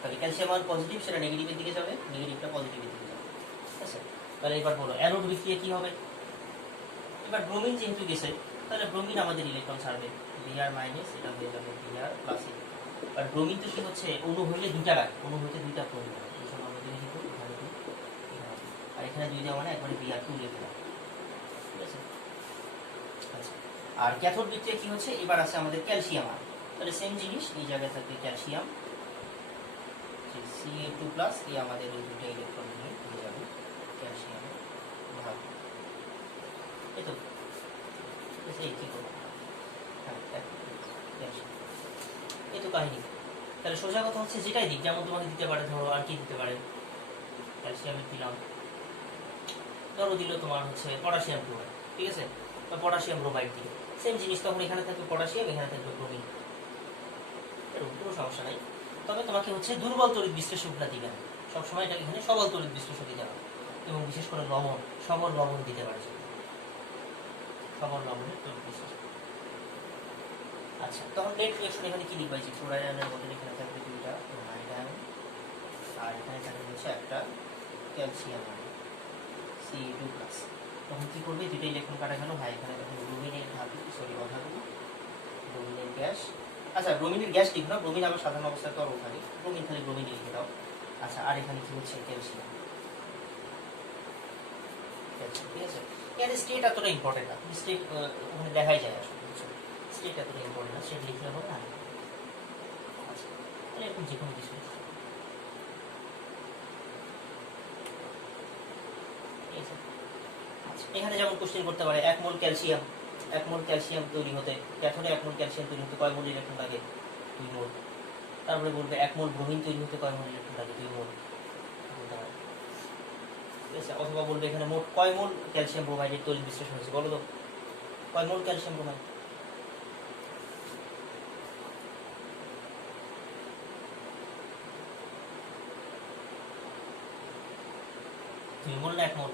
তাহলে ক্যালসিয়াম আয়ন পজিটিভ, সেটা নেগেটিভের দিকে যাবে, নেগেটিভটা পজিটিভের দিকে যাবে, ঠিক আছে? তাহলে এবার বলো অ্যানোড বিক্রিয়া কি হবে? এবার ব্রোমিন যেহেতু গেছে, তাহলে ব্রোমিন আমাদের ইলেকট্রন ছাড়বে, Br-, এটা হয়ে যাবে Br+। আর ব্রোমিন তো কি হচ্ছে, অণু হইলে দুইটা লাগে, অণু হইতে দুইটা ব্রোমিন লাগে, আর এখানে 2 দেওয়া মানে একবারে Br2 লিখে দাও, ঠিক আছে? আচ্ছা, আর ক্যাথোড বিক্রিয়া কি হচ্ছে? এবার আছে আমাদের ক্যালসিয়াম আয়ন, তাহলে সেম জিনিস, এই জায়গায় থাকবে ক্যালসিয়াম Ca2+, এই আমাদের ওই দুটো ইলেকট্রন নিয়ে হয়ে যাবে ক্যালসিয়ামের ভাগ, এই তো এই কি করবো, হ্যাঁ ক্যালসিয়াম, এই তো কাহিনী। তাহলে সোজা কথা হচ্ছে যেটাই দিক, যেমন তোমাকে দিতে পারে ধরো আর কি দিতে পারে, ক্যালসিয়ামের দিলাম, ধরো দিল তোমার হচ্ছে পটাশিয়াম ক্লোরাইড, ঠিক আছে? বা পটাশিয়াম ব্রোমাইড দিল, সেম জিনিস, তখন এখানে থাকবে পটাশিয়াম, এখানে থাকবে ব্রোমিন, কোনো সমস্যা নাই। তবে তোমাকে হচ্ছে দুর্বল তড়িৎ বিশ্লেষকটা দিবে না, সবসময় এটা এখানে সবল তড়িৎ বিশ্লেষক দিতে হবে, এবং বিশেষ করে লবণ, সবল লবণ দিতে পারে, সবল লবণের তড়িৎ বিশ্লেষক। আচ্ছা, তখন নেট রিঅ্যাকশন এখানে কি লিখবা? যে ক্লোরাইড আয়নের বদলে এখানে থাকবে 2টা ব্রোমাইড আয়ন, আর এখানে থাকবে হচ্ছে একটা ক্যালসিয়াম আয়ন Ca2+। তখন কি করবে? 2টা ইলেকট্রন কাটা গেল, ভাই এখানে তখন ব্রোমিনের ধাতু, সরি অধাতু, ব্রোমিনের গ্যাস। আচ্ছা, ব্রোমিনের গ্যাস লিখো না, ব্রোমিন আমার সাধারণ অবস্থায় তরল থাকে, ব্রোমিন খালি ব্রোমিন লিখে দাও। আচ্ছা, আর এখানে কি হচ্ছে? ক্যালসিয়াম, ঠিক আছে? এর স্টেট এতটা ইম্পর্টেন্ট না, স্টেট ওখানে দেখাই যায় আসলে, বুঝছো? স্টেট এতটা ইম্পর্টেন্ট না, স্টেট লিখলে হবে না। আচ্ছা, তাহলে এরকম যে কোনো কিছু, ঠিক আছে? আচ্ছা, এখানে যেমন কোশ্চেন করতে পারে 1 মোল ক্যালসিয়াম, 1 মোল ক্যালসিয়াম তৈরি হতে ক্যাথোডে 1 মোল ক্যালসিয়াম তৈরি হতে কয় মোল ইলেকট্রন লাগে? 2 মোল। তারপরে বলবে 1 মোল ব্রোমিন তৈরি হতে কয় মোল ইলেকট্রন লাগে? 2 মোল, ঠিক আছে? অথবা বলবে এখানে মোট কয় মোল ক্যালসিয়াম ব্রোমাইডের তড়িৎ বিশ্লেষণ হয়েছে, বলো তো কয় মোল ক্যালসিয়াম ব্রোমাইড? দুই মোল না 1 মোল?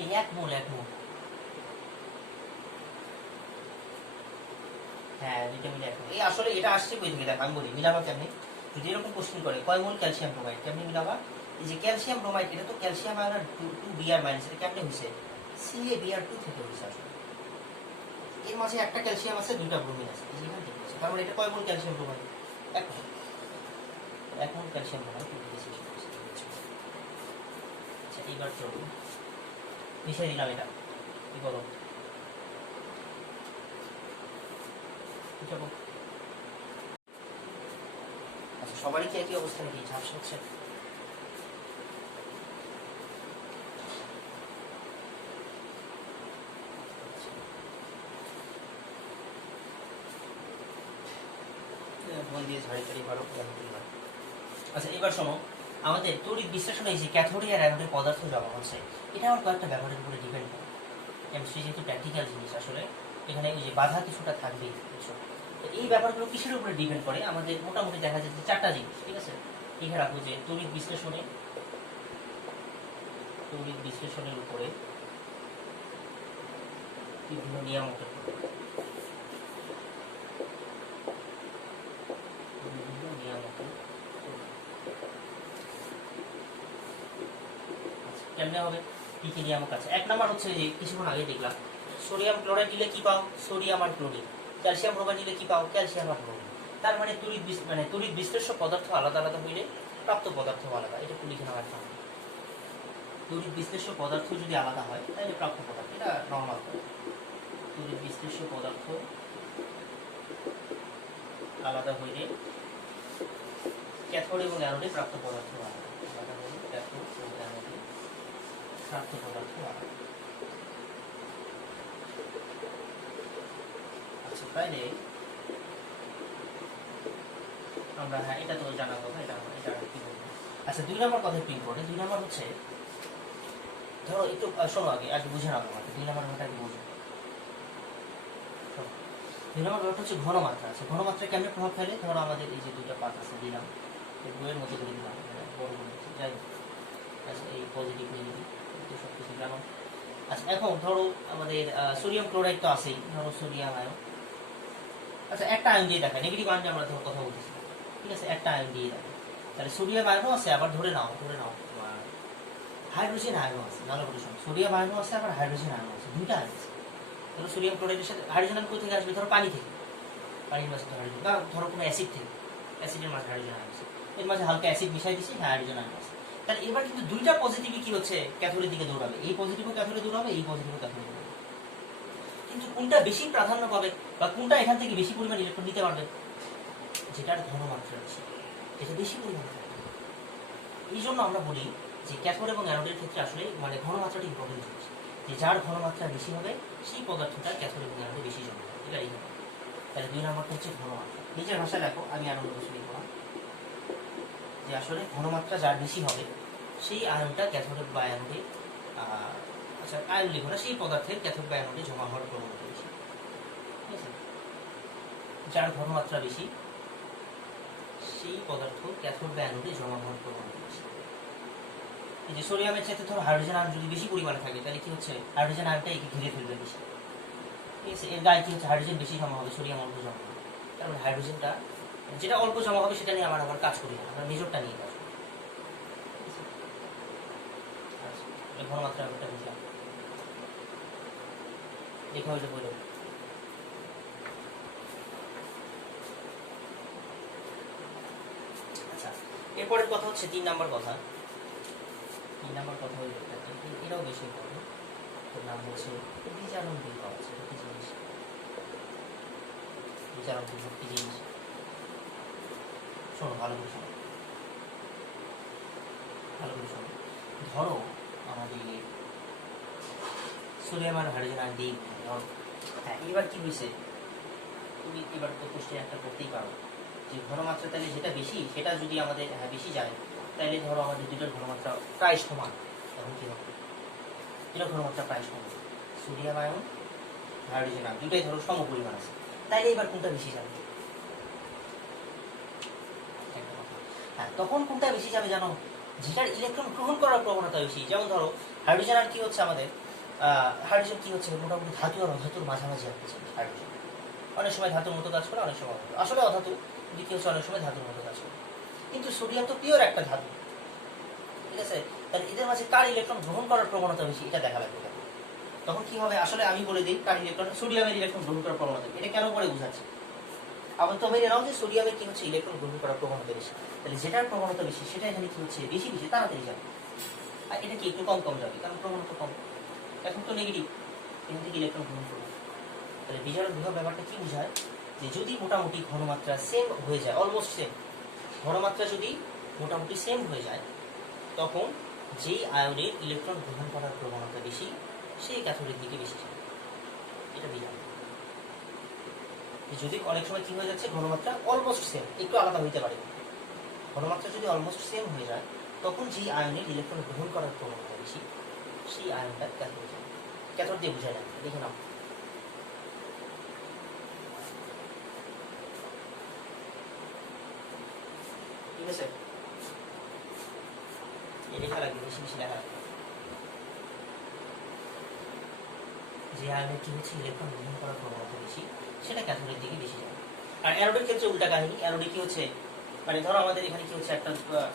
এই 1 মোল, 1 মোল, হ্যাঁ দুইটা মিলে 1 মোল। এই আসলে এটা আসছে কই থেকে? দেখ আমি বলি, মিলাবা কেমনি? যদি এরকম কোশ্চেন করে কয় মোল ক্যালসিয়াম ব্রোমাইড, কেমনি মিলাবা? এই যে ক্যালসিয়াম ব্রোমাইড, এটা তো ক্যালসিয়াম আয়ন আর 2Br-, এটা কেমনে হয়েছে? CaBr2 থেকে হয়েছে আসলে। এর মাঝে একটা ক্যালসিয়াম আছে, 2টা ব্রোমিন আছে, এখান থেকে হয়েছে। তার মানে এটা কয় মোল ক্যালসিয়াম ব্রোমাইড? 1 মোল, 1 মোল ক্যালসিয়াম ব্রোমাইড বিশ্লেষণ হয়েছে। আচ্ছা, এইবার চলো মিশিয়ে দিলাম, এটা কি করো? আচ্ছা, সবারই কি একই অবস্থা নাকি? ঝাপসা হচ্ছে? আচ্ছা, এবার শোনো, আমাদের তড়িৎ বিশ্লেষণে এই যে ক্যাথোডে আর অ্যানোডে পদার্থ জমা হচ্ছে, এটা আমার কয়েকটা ব্যাপারের উপরে ডিপেন্ড করে। কেমিস্ট্রি যেহেতু প্র্যাকটিক্যাল জিনিস, আসলে এখানে এই যে বাধা কিছুটা থাকবেই, বুঝছো? তো এই ব্যাপারগুলো কিসের উপরে ডিপেন্ড করে? আমাদের মোটামুটি দেখা যাচ্ছে 4টা জিনিস, ঠিক আছে? লিখে রাখবো যে তড়িৎ বিশ্লেষণের উপরে বিভিন্ন নিয়ামকের উপরে, কেমনে হবে? কি কি নিয়ামক আছে? 1 নাম্বার হচ্ছে যে কিছুক্ষণ আগে দেখলাম সোডিয়াম ক্লোরাইড দিলে কি পাও? সোডিয়াম আর ক্লোরিন। ক্যালসিয়াম ব্রোমাইড দিলে কি পাও? ক্যালসিয়াম আর ক্লোরিন। তার মানে তড়িৎ বিশ্লেষ্য পদার্থ আলাদা আলাদা হইলে প্রাপ্ত পদার্থ আলাদা। এটা লিখে নেওয়া একটা তড়িৎ বিশ্লেষ্য পদার্থ যদি আলাদা হয় তাহলে প্রাপ্ত পদার্থ, এটা নর্মাল। তড়িৎ বিশ্লেষ্য পদার্থ আলাদা হইলে ক্যাথোড এবং অ্যানোডে প্রাপ্ত পদার্থ আলাদা। ক্যাথোড এবং অ্যানোডে প্রাপ্ত পদার্থ আলাদা। আচ্ছা, তাইলে আমরা, হ্যাঁ এটা তো জানার কথা, এটা কি বলবো। আচ্ছা, 2 নম্বর কথা একটু ইম্পর্টেন্ট। 2 নম্বর হচ্ছে, ধরো একটু শোনো আগে বুঝে নাও আমাকে। 2 নম্বর কথা আগে বুঝো। 2 নম্বর ব্যাপারটা হচ্ছে ঘনমাত্রা। আছে ঘনমাত্রা কেমন প্রভাব ফেলে? ধরো আমাদের এই যে 2টা পাত আছে, দিলাম বইয়ের মধ্যে করে দিলাম, বড় যাই হোক। আচ্ছা, এই পজিটিভ নেগেটিভ সব কিছু জানো। আচ্ছা, এখন ধরো আমাদের সোডিয়াম ক্লোরাইড তো আছেই, ধরো সোডিয়াম আয়ন। আচ্ছা, একটা আয়ন দিয়ে দেখা, নেগেটিভ আয়ন আমরা ধরো কথা বলতেছি, ঠিক আছে, একটা আয়ন দিয়ে দেখা। তাহলে সোডিয়াম আয়নও আছে, আবার ধরে নাও হাইড্রোজেন আয়নও আছে। ভালো করে শোনো, সোডিয়াম আয়নও আছে, আবার হাইড্রোজেন আয়নও আছে, 2টা আয়ন আছে। ধরো সোডিয়াম ক্লোরাইডের সাথে হাইড্রোজেন আয়ন কোথা থেকে আসবে? ধরো পানি থেকে, পানির মাঝে হাইড্রোজেন, বা ধরো কোনো অ্যাসিড থেকে, অ্যাসিডের মাঝে হাইড্রোজেন আয়ন আছে, এর মাঝে হালকা অ্যাসিড মিশাই দিচ্ছি, হাইড্রোজেন আয়ন আছে। তাহলে এবার কিন্তু 2টা পজিটিভই কি হচ্ছে? ক্যাথোডের দিকে দৌড়াবে। এই পজিটিভও ক্যাথোডে দৌড়াবে, এই পজিটিভও ক্যাথোডে দৌড়াবে। কিন্তু কোনটা বেশি প্রাধান্য পাবে বা কোনটা এখান থেকে বেশি পরিমাণ ইলেকট্রন নিতে পারবে? যেটার ঘনমাত্রা বেশি, এটা বেশি পরিমাণ। এই জন্য আমরা বলি যে ক্যাথোড এবং অ্যানোডের ক্ষেত্রে আসলে মানে ঘনমাত্রাটা ইম্পর্টেন্ট জিনিস, যে যার ঘনমাত্রা বেশি হবে সেই পদার্থটা ক্যাথোড এবং অ্যানোডে বেশি জমা হবে। এটা এই হবে। তাহলে 2 নম্বরটা হচ্ছে ঘনমাত্রা। নিজের ভাষায় দেখো, আমি আনন্দ বসে লিখব যে আসলে ঘনমাত্রা যার বেশি হবে সেই আয়নটা ক্যাথোড বা অ্যানোডে, আচ্ছা আয়ন লিখব না, সেই পদার্থের ক্যাথোড বা অ্যানোডে জমা হওয়ার প্রবণতা বেশি, ঠিক আছে। যার ঘনমাত্রা বেশি সেই পদার্থ ক্যাথোড বা অ্যানোডে জমা হওয়ার প্রবণতা বেশি। এই যে সোডিয়ামের চাইতে ধরো হাইড্রোজেন আয়ন যদি বেশি পরিমাণে থাকে তাহলে কি হচ্ছে? হাইড্রোজেন আয়নটা একে ঘিরে ফেলবে বেশি, ঠিক আছে। এর গায়ে কি হচ্ছে? হাইড্রোজেন বেশি জমা হবে, সোডিয়াম অল্প জমা হবে। তারপরে হাইড্রোজেনটা যেটা অল্প জমা হবে সেটা নিয়ে আবার কাজ করি না, আমরা মেজরটা নিয়ে কাজ করি। আচ্ছা, ঘনমাত্রা ব্যাপারটা বুঝলাম। লেখা হয়েছে বইল। আচ্ছা, এরপরের কথা হচ্ছে 3 নম্বর কথা। 3 নম্বর কথা হইল, এটাও বেশি ইম্পর্টেন্ট। এর নাম হচ্ছে বিচারণ বিভব। আছে কি জিনিস? বিচারণ বিভব কি জিনিস? শোনো, ভালো করে শোনো, ভালো করে শোনো। ধরো আমাদের সোডিয়াম আর হাইড্রোজেন আয়ন দিই, ধরো। হ্যাঁ, এবার কি হয়েছে? তুমি এবার তো কোশ্চেন একটা করতেই পারো যে ঘনমাত্রা তাহলে যেটা বেশি সেটা যদি আমাদের বেশি যায়, তাহলে ধরো আমাদের 2টার ঘনমাত্রা প্রায় সমান, তখন কি হবে? 2টার ঘনমাত্রা প্রায় সমান, সোডিয়াম আয়ন হাইড্রোজেন আয়ন 2টাই ধরো সম পরিমাণ আছে, তাইলে এবার কোনটা বেশি যাবে? হ্যাঁ, তখন কোনটা বেশি যাবে জানো? যেটার ইলেকট্রন গ্রহণ করার প্রবণতা বেশি। যেমন ধরো হাইড্রোজেন আর কি হচ্ছে আমাদের, হাইড্রোজেন কি হচ্ছে? মোটামুটি ধাতু আর অধাতুর মাঝামাঝি একটা জিনিস হাইড্রোজেন। অনেক সময় ধাতুর মতো কাজ করে, অনেক সময় আসলে অধাতু, দ্বিতীয় হচ্ছে অনেক সময় ধাতুর মতো কাজ করে। কিন্তু সোডিয়াম তো পিওর একটা ধাতু, ঠিক আছে। তাহলে এদের মাঝে কার ইলেকট্রন গ্রহণ করার প্রবণতা বেশি এটা দেখা লাগবে। তখন কি হবে? আসলে আমি বলে দিই কার ইলেকট্রন, সোডিয়ামের ইলেকট্রন গ্রহণ করার প্রবণতা। এটা কেন করে বোঝাচ্ছে? আবার তো মেনে নাও যে সোডিয়ামের কি হচ্ছে? ইলেকট্রন গ্রহণ করার প্রবণতা বেশি। তাহলে যেটার প্রবণতা বেশি সেটা এখানে কি হচ্ছে? বেশি বেশি তাড়াতাড়ি যাবে, আর এটা কি একটু কম কম যাবে, কারণ প্রবণতা কম। এখন তো নেগেটিভ, এখান থেকে ইলেকট্রন গ্রহণ করবে। তাহলে বিজারণ বিভব ব্যাপারটা কি বোঝায়? যে যদি মোটামুটি ঘনমাত্রা সেম হয়ে যায়, অলমোস্ট সেম, ঘনমাত্রা যদি মোটামুটি সেম হয়ে যায়, তখন যেই আয়নের ইলেকট্রন গ্রহণ করার প্রবণতা বেশি সেই ক্যাথোডের দিকে বেশি যায়। এটা বিজারণ। যদি অনেক সময় কি হয়ে যাচ্ছে? ঘনমাত্রা অলমোস্ট সেম, একটু আলাদা হইতে পারে। ঘনমাত্রা যদি অলমোস্ট সেম হয়ে যায়, তখন যেই আয়নের ইলেকট্রন গ্রহণ করার প্রবণতা বেশি সেই আয়নটা ক্যাথোডে যায়। ক্যাথোড দিয়ে বোঝা যায়, দেখে নাও। ঠিক আছে, লেখা লাগবে, বেশি বেশি লেখা লাগবে। যে আয়নের কি হচ্ছে? ইলেকট্রন গ্রহণ করার প্রবণতা বেশি, সেটা ক্যাথোডের দিকে বেশি যায়। আর অ্যানোডের ক্ষেত্রে উল্টা কাহিনী। অ্যানোডে কি হচ্ছে? মানে ধরো আমাদের এখানে কি হচ্ছে? একটা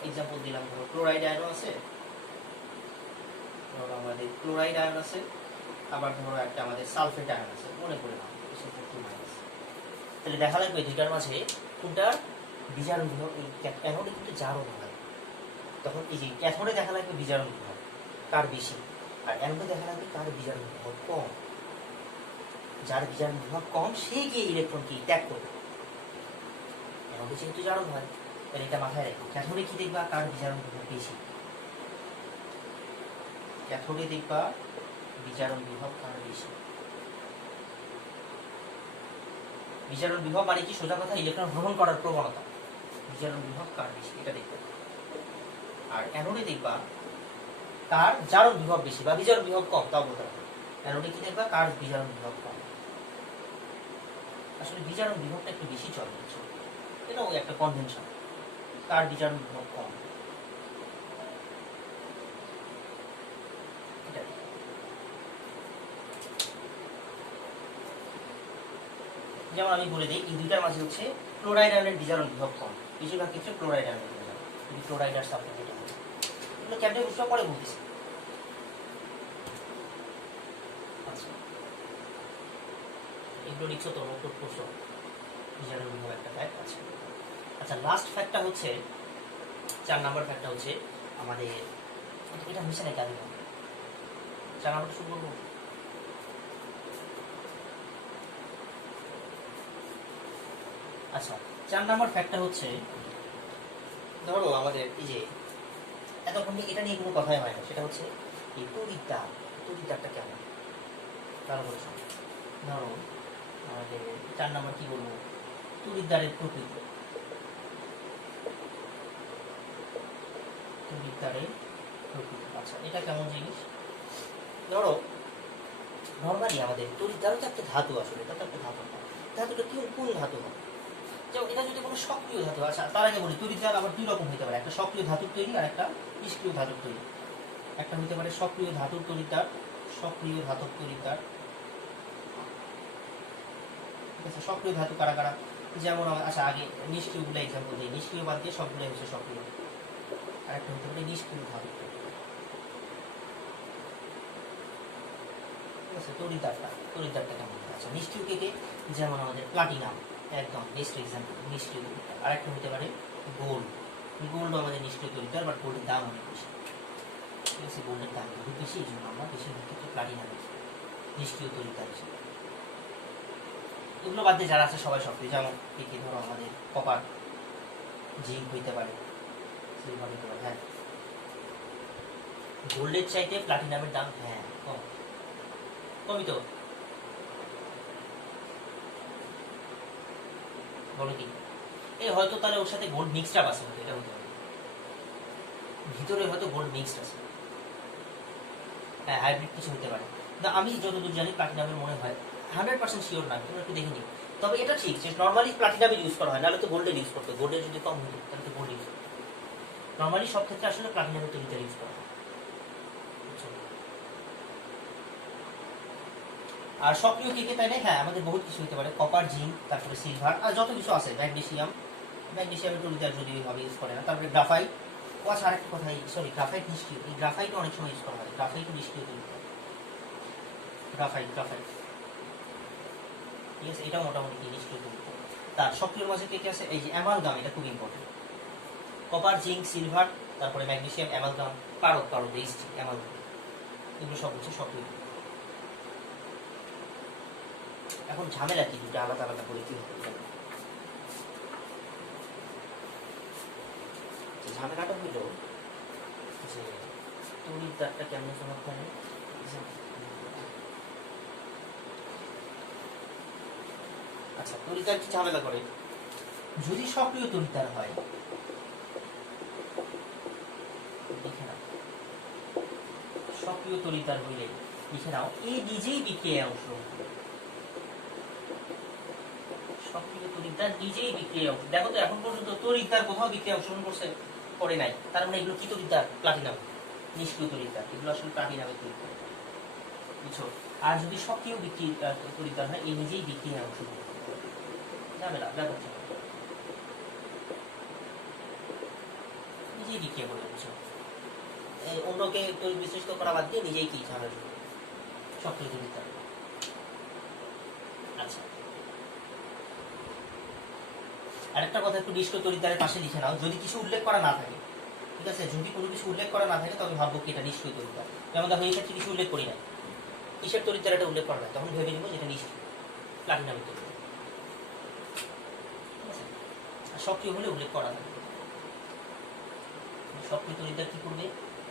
এক্সাম্পল দিলাম, ধরো ক্লোরাইড আয়ন আছে, ধরো আমাদের ক্লোরাইড আয়ন আছে, আবার ধরো একটা আমাদের সালফেট আয়ন আছে, মনে করে নাও মাইনাস। তাহলে দেখা লাগবে দুইটার মাঝে কোনটার বিজারণ বিভব। এই অ্যানোডে কিন্তু জারণ হয়, তখন এই যে ক্যাথোডে দেখা লাগবে বিজারণ বিভব কার বেশি, আর অ্যানোডে দেখা লাগবে কার বিজারণ বিভব কম। যার বিজারণ বিভব কম সে গিয়ে ইলেকট্রন কি ত্যাগ করবে। অ্যানোডে যেহেতু জারণ হয়, তাহলে এটা মাথায় রাখো। ক্যাথোডে কি দেখবা কার বিজারণ বিভব বেশি, ক্যাথোডে দেখবা বিজারণ বিভব কার বেশি। বিজারণ বিভব মানে কি, সোজা কথা ইলেকট্রন গ্রহণ করার প্রবণতা, বিজারণ বিভব কার বেশি এটা দেখবে। আর অ্যানোডে দেখবা কার জারণ বিভব বেশি বা বিজারণ বিভব কম, তাও বলতে পারবে। অ্যানোডে কি দেখবা কার বিজারণ বিভব কম। আসলে বিজারণ বিভবটা একটু বেশি চলে, এটাও একটা কনভেনশন, কার বিজারণ বিভব কম। যেমন আমি বলে দিই, এই দুইটার মাঝে হচ্ছে ক্লোরাইড আয়নের বিজারণ বিভব কম, বেশিরভাগ ক্ষেত্রে ক্লোরাইড আয়নের বিজারণ, ক্লোরাইড আর সালফেট এটা বলে। এগুলো ক্যাপটে বুঝতে পরে বলতেছি। আচ্ছা, এগুলো লিখছো তো, নোট করছো, বিজারণ বিভব একটা ফ্যাক্ট আছে। আচ্ছা, লাস্ট ফ্যাক্টটা হচ্ছে 4 নাম্বার ফ্যাক্টটা হচ্ছে আমাদের, এটা মিশে নাকি আগে 4 নাম্বারটা শুরু করবো। আচ্ছা, 4 নাম্বার ফ্যাক্টর হচ্ছে, ধরো আমাদের এই যে এতক্ষণ এটা নিয়ে কোনো কথাই হয় না, সেটা হচ্ছে এই তড়িৎদ্বার, তড়িৎদ্বারটা কেমন তারা বলছো। ধরো আমাদের 4 নাম্বার কি বলবো, তড়িৎদ্বারের প্রকৃতি, তড়িৎদ্বারের প্রকৃতি। আচ্ছা, এটা কেমন জিনিস, ধরো নর্মালি আমাদের তড়িৎদ্বারও তো একটা ধাতু, আসলে এটা তো একটা ধাতু, ধাতুটা কি কোন ধাতু হয়, যেমন এটা যদি কোনো সক্রিয় ধাতু। আচ্ছা, তার আগে বলি তড়িৎদ্বার আবার দুই রকম হতে পারে, একটা সক্রিয় ধাতুর তৈরি আর একটা নিষ্ক্রিয় ধাতুর তৈরি। একটা হতে পারে সক্রিয় ধাতুর তড়িৎদ্বার, সক্রিয় ধাতুর তড়িৎদ্বার, ঠিক আছে। সক্রিয় ধাতু কারা কারা, যেমন আচ্ছা আগে নিষ্ক্রিয়গুলো এক্সাম্পল দিই, নিষ্ক্রিয় বাদ দিয়ে সবগুলোই হচ্ছে সক্রিয়। আর একটা হতে পারে নিষ্ক্রিয় ধাতু, ঠিক আছে। তড়িৎদ্বারটা, তড়িৎদ্বারটা কেমন, আচ্ছা নিষ্ক্রিয় কে কে, যেমন আমাদের প্লাটিনাম একদম বেস্ট এক্সাম্পল নিষ্ক্রিয় তড়িৎদ্বার। আর একটা হতে পারে গোল্ড, গোল্ডও আমাদের নিষ্ক্রিয় তড়িৎদ্বার, বাট গোল্ডের দাম অনেক বেশি, ঠিক আছে। গোল্ডের দাম খুব বেশি, এই জন্য আমরা বেশিরভাগ ক্ষেত্রে প্লাটিনাম নিষ্ক্রিয় তড়িৎদ্বার হিসেবে। এগুলো বাদ দিয়ে যারা আছে সবাই সক্রিয়, যেমন কি কি, ধরো আমাদের কপার, জিঙ্ক হইতে পারে, সিলভার হইতে পারে। হ্যাঁ, গোল্ডের চাইতে প্লাটিনামের দাম হ্যাঁ কম, কমই তো, বলো কি এই হয়তো তাহলে ওর সাথে গোল্ড মিক্সড আপ আছে, এটা হতে পারে, ভিতরে হয়তো গোল্ড মিক্সড আছে, হ্যাঁ হাইব্রিড কিছু হতে পারে। না আমি যতদূর জানি প্লাটিনামের মনে হয় 100% শিওর না, তোমরা একটু দেখে নিও। তবে এটা ঠিক যে নর্মালি প্লাটিনামে ইউজ করা হয়, নাহলে তো গোল্ডের ইউজ করতো, গোল্ডের যদি কম হতো তাহলে তো গোল্ড ইউজ করতো। নর্মালি সব ক্ষেত্রে আসলে প্লাটিনামের তৈরিটা ইউজ করা হয়। আর সক্রিয় কে কে তাই না, হ্যাঁ আমাদের বহুত কিছু হতে পারে, কপার, জিঙ্ক, তারপরে সিলভার, আর যত কিছু আছে, ম্যাগনেসিয়াম, ম্যাগনেসিয়ামের তৈরিটার যদি ভাবে ইউজ করে না, তারপরে গ্রাফাইট। ও আচ্ছা আরেকটা কথা, সরি গ্রাফাইট নিষ্ক্রিয়, এই গ্রাফাইটও অনেক সময় ইউজ করা হয়, গ্রাফাইটও নিষ্ক্রিয় তৈরি করে, গ্রাফাইট, গ্রাফাইট, ঠিক আছে। এটাও মোটামুটি কি নিষ্ক্রিয় তৈরি করে। তার সক্রিয় মাঝে কে কে আছে, এই যে অ্যামালগাম, এটা খুব ইম্পর্টেন্ট, কপার, জিঙ্ক, সিলভার, তারপরে ম্যাগনেসিয়াম, অ্যামালগাম, পারদ, পারদ এইচটি, অ্যামালগাম, এগুলো সব হচ্ছে সক্রিয়। এখন ঝামেলা কি, দুটো আলাদা আলাদা করে কি হতে পারে, ঝামেলাটা হইল যে তড়িৎদ্বারটা কেমন সমর্থন। আচ্ছা, তড়িৎদ্বার কি ঝামেলা করে, যদি সক্রিয় তড়িৎদ্বার হয়, দেখে নাও সক্রিয় তড়িৎদ্বার হইলে লিখে নাও এ নিজেই বিক্রিয়ায় অংশগ্রহণ করে, সক্রিয় তড়িৎদ্বার নিজেই বিক্রিয়ায় অংশ। দেখো তো এখন পর্যন্ত তড়িৎদ্বার কোথাও বিক্রিয়ায় অংশগ্রহণ করছে, করে নাই, তার মানে এগুলো কি তড়িৎদ্বার, প্লাটিনাম, নিষ্ক্রিয় তড়িৎদ্বার, এগুলো আসলে প্লাটিনামের তড়িৎদ্বার, বুঝছো। আর যদি সক্রিয় তড়িৎদ্বার হয়, এই নিজেই বিক্রিয়ায় অংশগ্রহণ করে, ঝামেলা ব্যাপক ঝামেলা, নিজেই বিক্রিয়া করবে, বুঝছো। অন্যকে বিশ্লেষিত করা বাদ দিয়ে নিজেই কি ঝামেলা, সক্রিয় তড়িৎ তার। আচ্ছা, আরেকটা কথা একটু নিষ্ক্রিয় তড়িৎ তারের পাশে লিখে নাও, যদি কিছু উল্লেখ করা না থাকে, ঠিক আছে, যদি কোনো কিছু উল্লেখ করা না থাকে তবে ভাববো কি এটা নিষ্ক্রিয় তড়িৎ তার। যেমন দেখো এই ক্ষেত্রে কিছু উল্লেখ করি না, কিসের তড়িৎ তার এটা উল্লেখ করা হয়, তখন ভেবে নিব যেটা নিষ্ক্রিয়, প্লাটিনামের তড়িৎ তার। ঠিক আছে, আর সক্রিয় হলে উল্লেখ করা থাকে। সক্রিয় তড়িৎ তার কি করবে,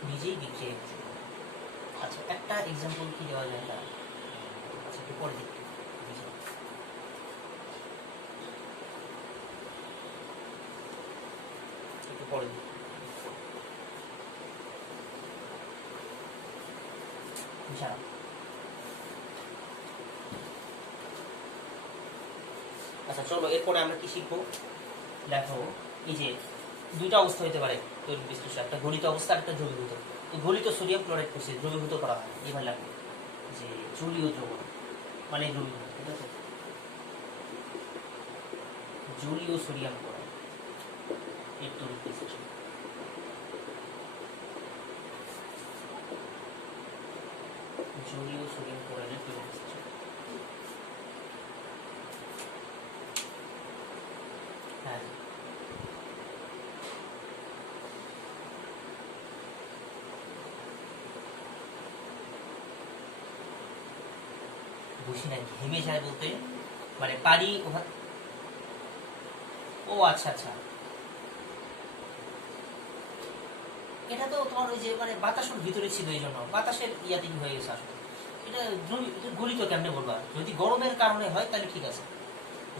নিজেই বিক্রিয়া করবে। আচ্ছা, একটা এক্সাম্পল কি দেওয়া যায় তার, আচ্ছা একটু পরে দেখি, একটু পরে দেখি। আচ্ছা চলো, এরপরে আমরা কি শিখবো, দেখো এই যে দুইটা অবস্থা হতে পারে তড়িৎ বিশ্লেষণ, একটা গলিত অবস্থা, একটা দ্রবীভূত। এই গলিত সোডিয়াম ক্লোরাইড করছে, দ্রবীভূত করা হয়, এবার লাগবে যে জলীয় দ্রবণ মানে দ্রবীভূত, ঠিক আছে, জলীয় সোডিয়াম ক্লোরাইড এর তড়িৎ বিশ্লেষণ। জলীয় সোডিয়াম ক্লোরাইডের তড়িৎ বিশ্লেষণ। হ্যাঁ, বুঝি না, ঘেমে যায় বলতে মানে পানি, ও আচ্ছা আচ্ছা, এটা তো তোমার ওই যে মানে বাতাসের ভিতরে ছিল, এই জন্য বাতাসের ইয়াতে হয়ে গেছে আসলে। এটা গলিত কেমনে বলবা, যদি গরমের কারণে হয় তাহলে ঠিক আছে,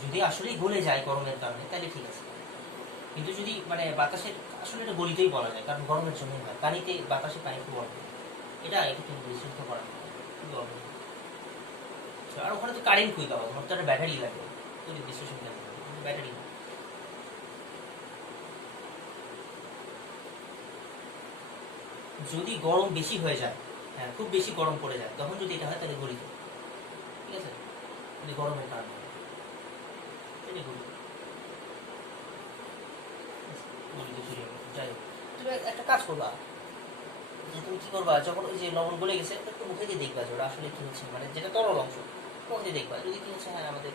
যদি আসলেই গলে যায় গরমের কারণে তাহলে ঠিক আছে, কিন্তু যদি মানে বাতাসের, আসলে এটা গলিতই বলা যায়, কারণ গরমের জন্য হয়, পানিতে বাতাসে পানি খুব অল্প, এটা একটু বিশুদ্ধ করা খুবই অল্প। আর ওখানে তো কারেন্ট কই পাবো, তোমার তো একটা ব্যাটারি লাগবে, তড়িৎ বিশ্লেষণ ব্যাটারি না। যদি গরম বেশি হয়ে যায়, হ্যাঁ খুব বেশি গরম পড়ে যায়, তখন যদি এটা হয় তাহলে গলিত, ঠিক আছে, যদি গরমের কারণে গলিত। যাই হোক, তুমি একটা কাজ করবা, যে তুমি কি করবা, যখন ওই যে লবণ গলে গেছে একটু মুখে দিয়ে দেখবা যে ওটা আসলে কি হচ্ছে, মানে যেটা তরল অংশ মুখে দিয়ে দেখবা, যদি কি হচ্ছে হ্যাঁ আমাদের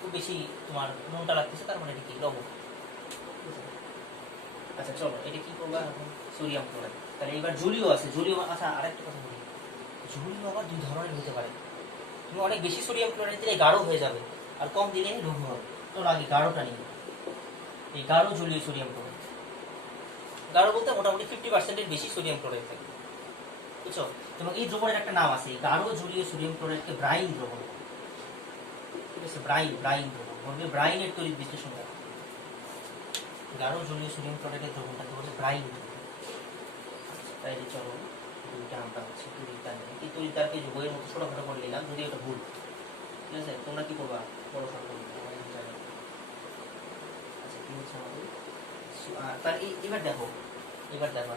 খুব বেশি তোমার নুনটা লাগতেছে, তার মানে এটা কি লবণ। আচ্ছা চলো, এটা কি করবা এখন, সোডিয়াম ক্লোরাইড, তাহলে এবার জলীয় আছে, জলীয়। আচ্ছা আরেকটা কথা বলি, জলীয় আবার দুই ধরনের হতে পারে, তুমি অনেক বেশি সোডিয়াম ক্লোরাইড দিলে গাঢ় হয়ে যাবে, আর কম দিলে লঘু হবে। তোর আগে গাঢ়টা নিয়ে, এই গাঢ় জলীয় সোডিয়াম ক্লোরাইড, গাঢ় বলতে মোটামুটি 50% বেশি সোডিয়াম ক্লোরাইড থাকে, বুঝছো। এবং এই দ্রবণের একটা নাম আছে, গাঢ় জলীয় সোডিয়াম ক্লোরাইডকে ব্রাইন দ্রবণ, ঠিক আছে, ব্রাইন দ্রবণ বলবে, ব্রাইনের তড়িৎ বিশ্লেষণ করে। গাঢ় জলীয় সোডিয়াম ক্লোরাইডের দ্রবণটাকে বলে ব্রাইন দ্রবণ। তাইলে চলো দুইটা আমরা হচ্ছে তড়িৎ তার, এই তড়িৎ তারকে বইয়ের মতো ছোটখাটো করে নিলাম, যদি ওটা ভুল, ঠিক আছে, তোমরা কি করবা, বড় সড় করবে। আচ্ছা কি হচ্ছে আমাদের, তার এবার দেখো,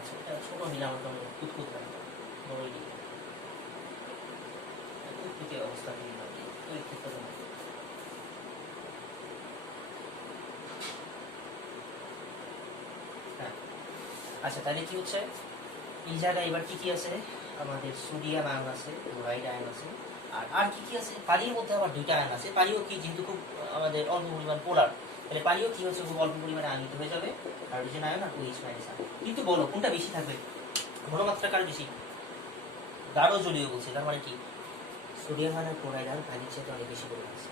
আচ্ছা এটা ছোট নিলাম, কুতকুত রাখবো, বড়ই নিলাম, কুতকুতে অবস্থা নিলাম, তড়িৎ ক্ষেত্র। হ্যাঁ আচ্ছা, তাহলে কি হচ্ছে এই জায়গায় এবার কি কি আছে, আমাদের সোডিয়াম আয়ন আছে, ক্লোরাইড আয়ন আছে, আর কি কি আছে, পানির মধ্যে আবার দুইটা আয়ন আছে, পানিও কি যেহেতু খুব আমাদের অল্প পরিমাণ পোলার, তাহলে পানিও কি হচ্ছে খুব অল্প পরিমাণে আয়নিত হয়ে যাবে, হাইড্রোজেন আয়ন আর OH মাইনাস আয়ন। কিন্তু বলো কোনটা বেশি থাকবে, ঘনমাত্রা কার বেশি, গাঢ় জলীয় বলছে, তার মানে কি সোডিয়াম আয়ন আর ক্লোরাইড আয়ন পানির চেয়ে অনেক বেশি পরিমাণ আছে,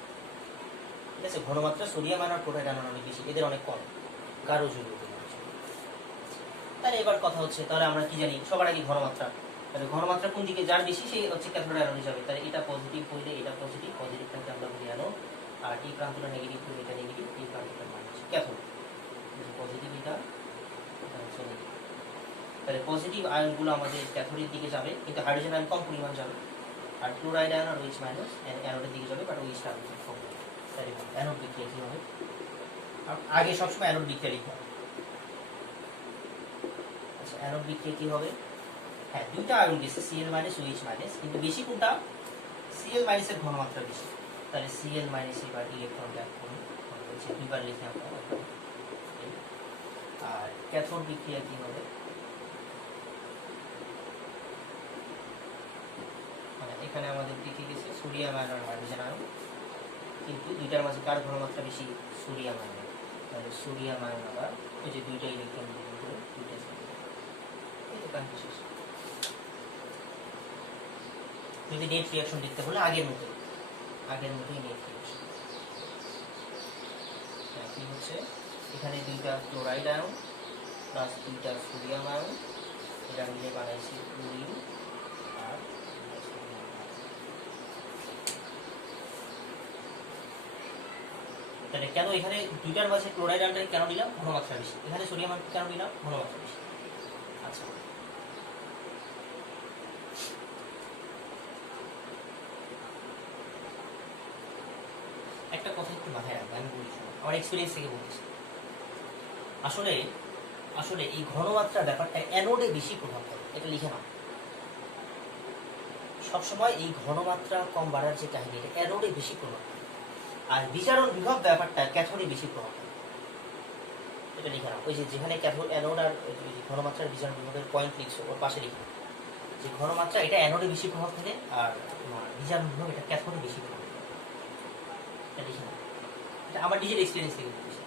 ঠিক আছে, ঘনমাত্রা সোডিয়াম আয়ন আর ক্লোরাইড আয়ন অনেক বেশি, এদের অনেক কম, গাঢ় জলীয়। তাহলে এবার কথা হচ্ছে, তাহলে আমরা কি জানি, সবার আগে ঘনমাত্রা, তাহলে ঘনমাত্রা কোন দিকে যার বেশি সেই হচ্ছে ক্যাথোড আয়ন যাবে, তাহলে এটা পজিটিভ হইলে এটা পজিটিভ, পজিটিভটাকে আমরা বলি অ্যানোড, আর এই প্রান্তটা নেগেটিভ হইলে এটা নেগেটিভ, এই প্রান্তটার মানে হচ্ছে ক্যাথোড, পজিটিভ এটা হচ্ছে নেগেটিভ। তাহলে পজিটিভ আয়নগুলো আমাদের ক্যাথোডের দিকে যাবে, কিন্তু হাইড্রোজেন আয়ন কম পরিমাণ যাবে, আর ক্লোরাইড আয়ন আর OH মাইনাস অ্যানোডের দিকে যাবে, বাট OH আয়ন কম যাবে। তাহলে অ্যানোড বিক্রিয়া কি হবে, আগে সবসময় অ্যানোড বিক্রিয়া লিখতে হবে। আচ্ছা অ্যানোড বিক্রিয়া কি হবে, হ্যাঁ দুইটা আয়ন গেছে, Cl মাইনাস OH মাইনাস, কিন্তু বেশি কোনটা, Cl মাইনাসের ঘনমাত্রা বেশি, তাহলে Cl মাইনাস এবার ইলেকট্রন ত্যাগ করুন, হচ্ছে দুইবার লিখে আমরা। আর ক্যাথোড বিক্রিয়া কি হবে, মানে এখানে আমাদের দেখে গেছে সোডিয়াম আয়ন আর হাইড্রোজেন আয়ন, কিন্তু দুইটার মাঝে কার ঘনমাত্রা বেশি? Sodium ion. তাহলে সোডিয়াম আয়ন আবার ওই যে দুইটা ইলেকট্রন গ্রহণ করে দুইটা এই তো কাহিনী শেষ। যদি নেট রিঅ্যাকশন দেখতে হলে আগের মতোই নেট রিঅ্যাকশন কি হচ্ছে, এখানে দুইটা ক্লোরাইড আয়ন প্লাস দুইটা সোডিয়াম আয়ন, এটা মিলে বানাইছি ক্লোরিন আর তাহলে কেন এখানে দুইটার মাঝে ক্লোরাইড আয়নটা কেন নিলাম? ঘনমাত্রা বেশি। এখানে সোডিয়াম আয়ন কেন নিলাম? ঘনমাত্রা বেশি। আচ্ছা, একটা কথা একটু মাথায় রাখবে, আমি বলছি আমার এক্সপিরিয়েন্স থেকে বলতেছি। আসলে আসলে এই ঘনমাত্রা ব্যাপারটা অ্যানোডে বেশি প্রভাব ফেলে, এটা লিখে নাও সবসময়। এই ঘনমাত্রা কম বাড়ার যে কাহিনী, এটা অ্যানোডে বেশি প্রভাব ফেলে, আর বিজারণ বিভব ব্যাপারটা ক্যাথোডে বেশি প্রভাব ফেলে, এটা লিখে নাও। ওই যে যেখানে ক্যাথোড অ্যানোড আর ঘনমাত্রার বিজারণ বিভবের পয়েন্ট লিখছো ওর পাশে লিখো যে ঘনমাত্রা এটা অ্যানোডে বেশি প্রভাব ফেলে আর তোমার বিজারণ বিভব এটা ক্যাথোডে বেশি প্রভাব ফেলে, এটা লিখে নাও। এটা আমার নিজের এক্সপিরিয়েন্স থেকে বলতেছি।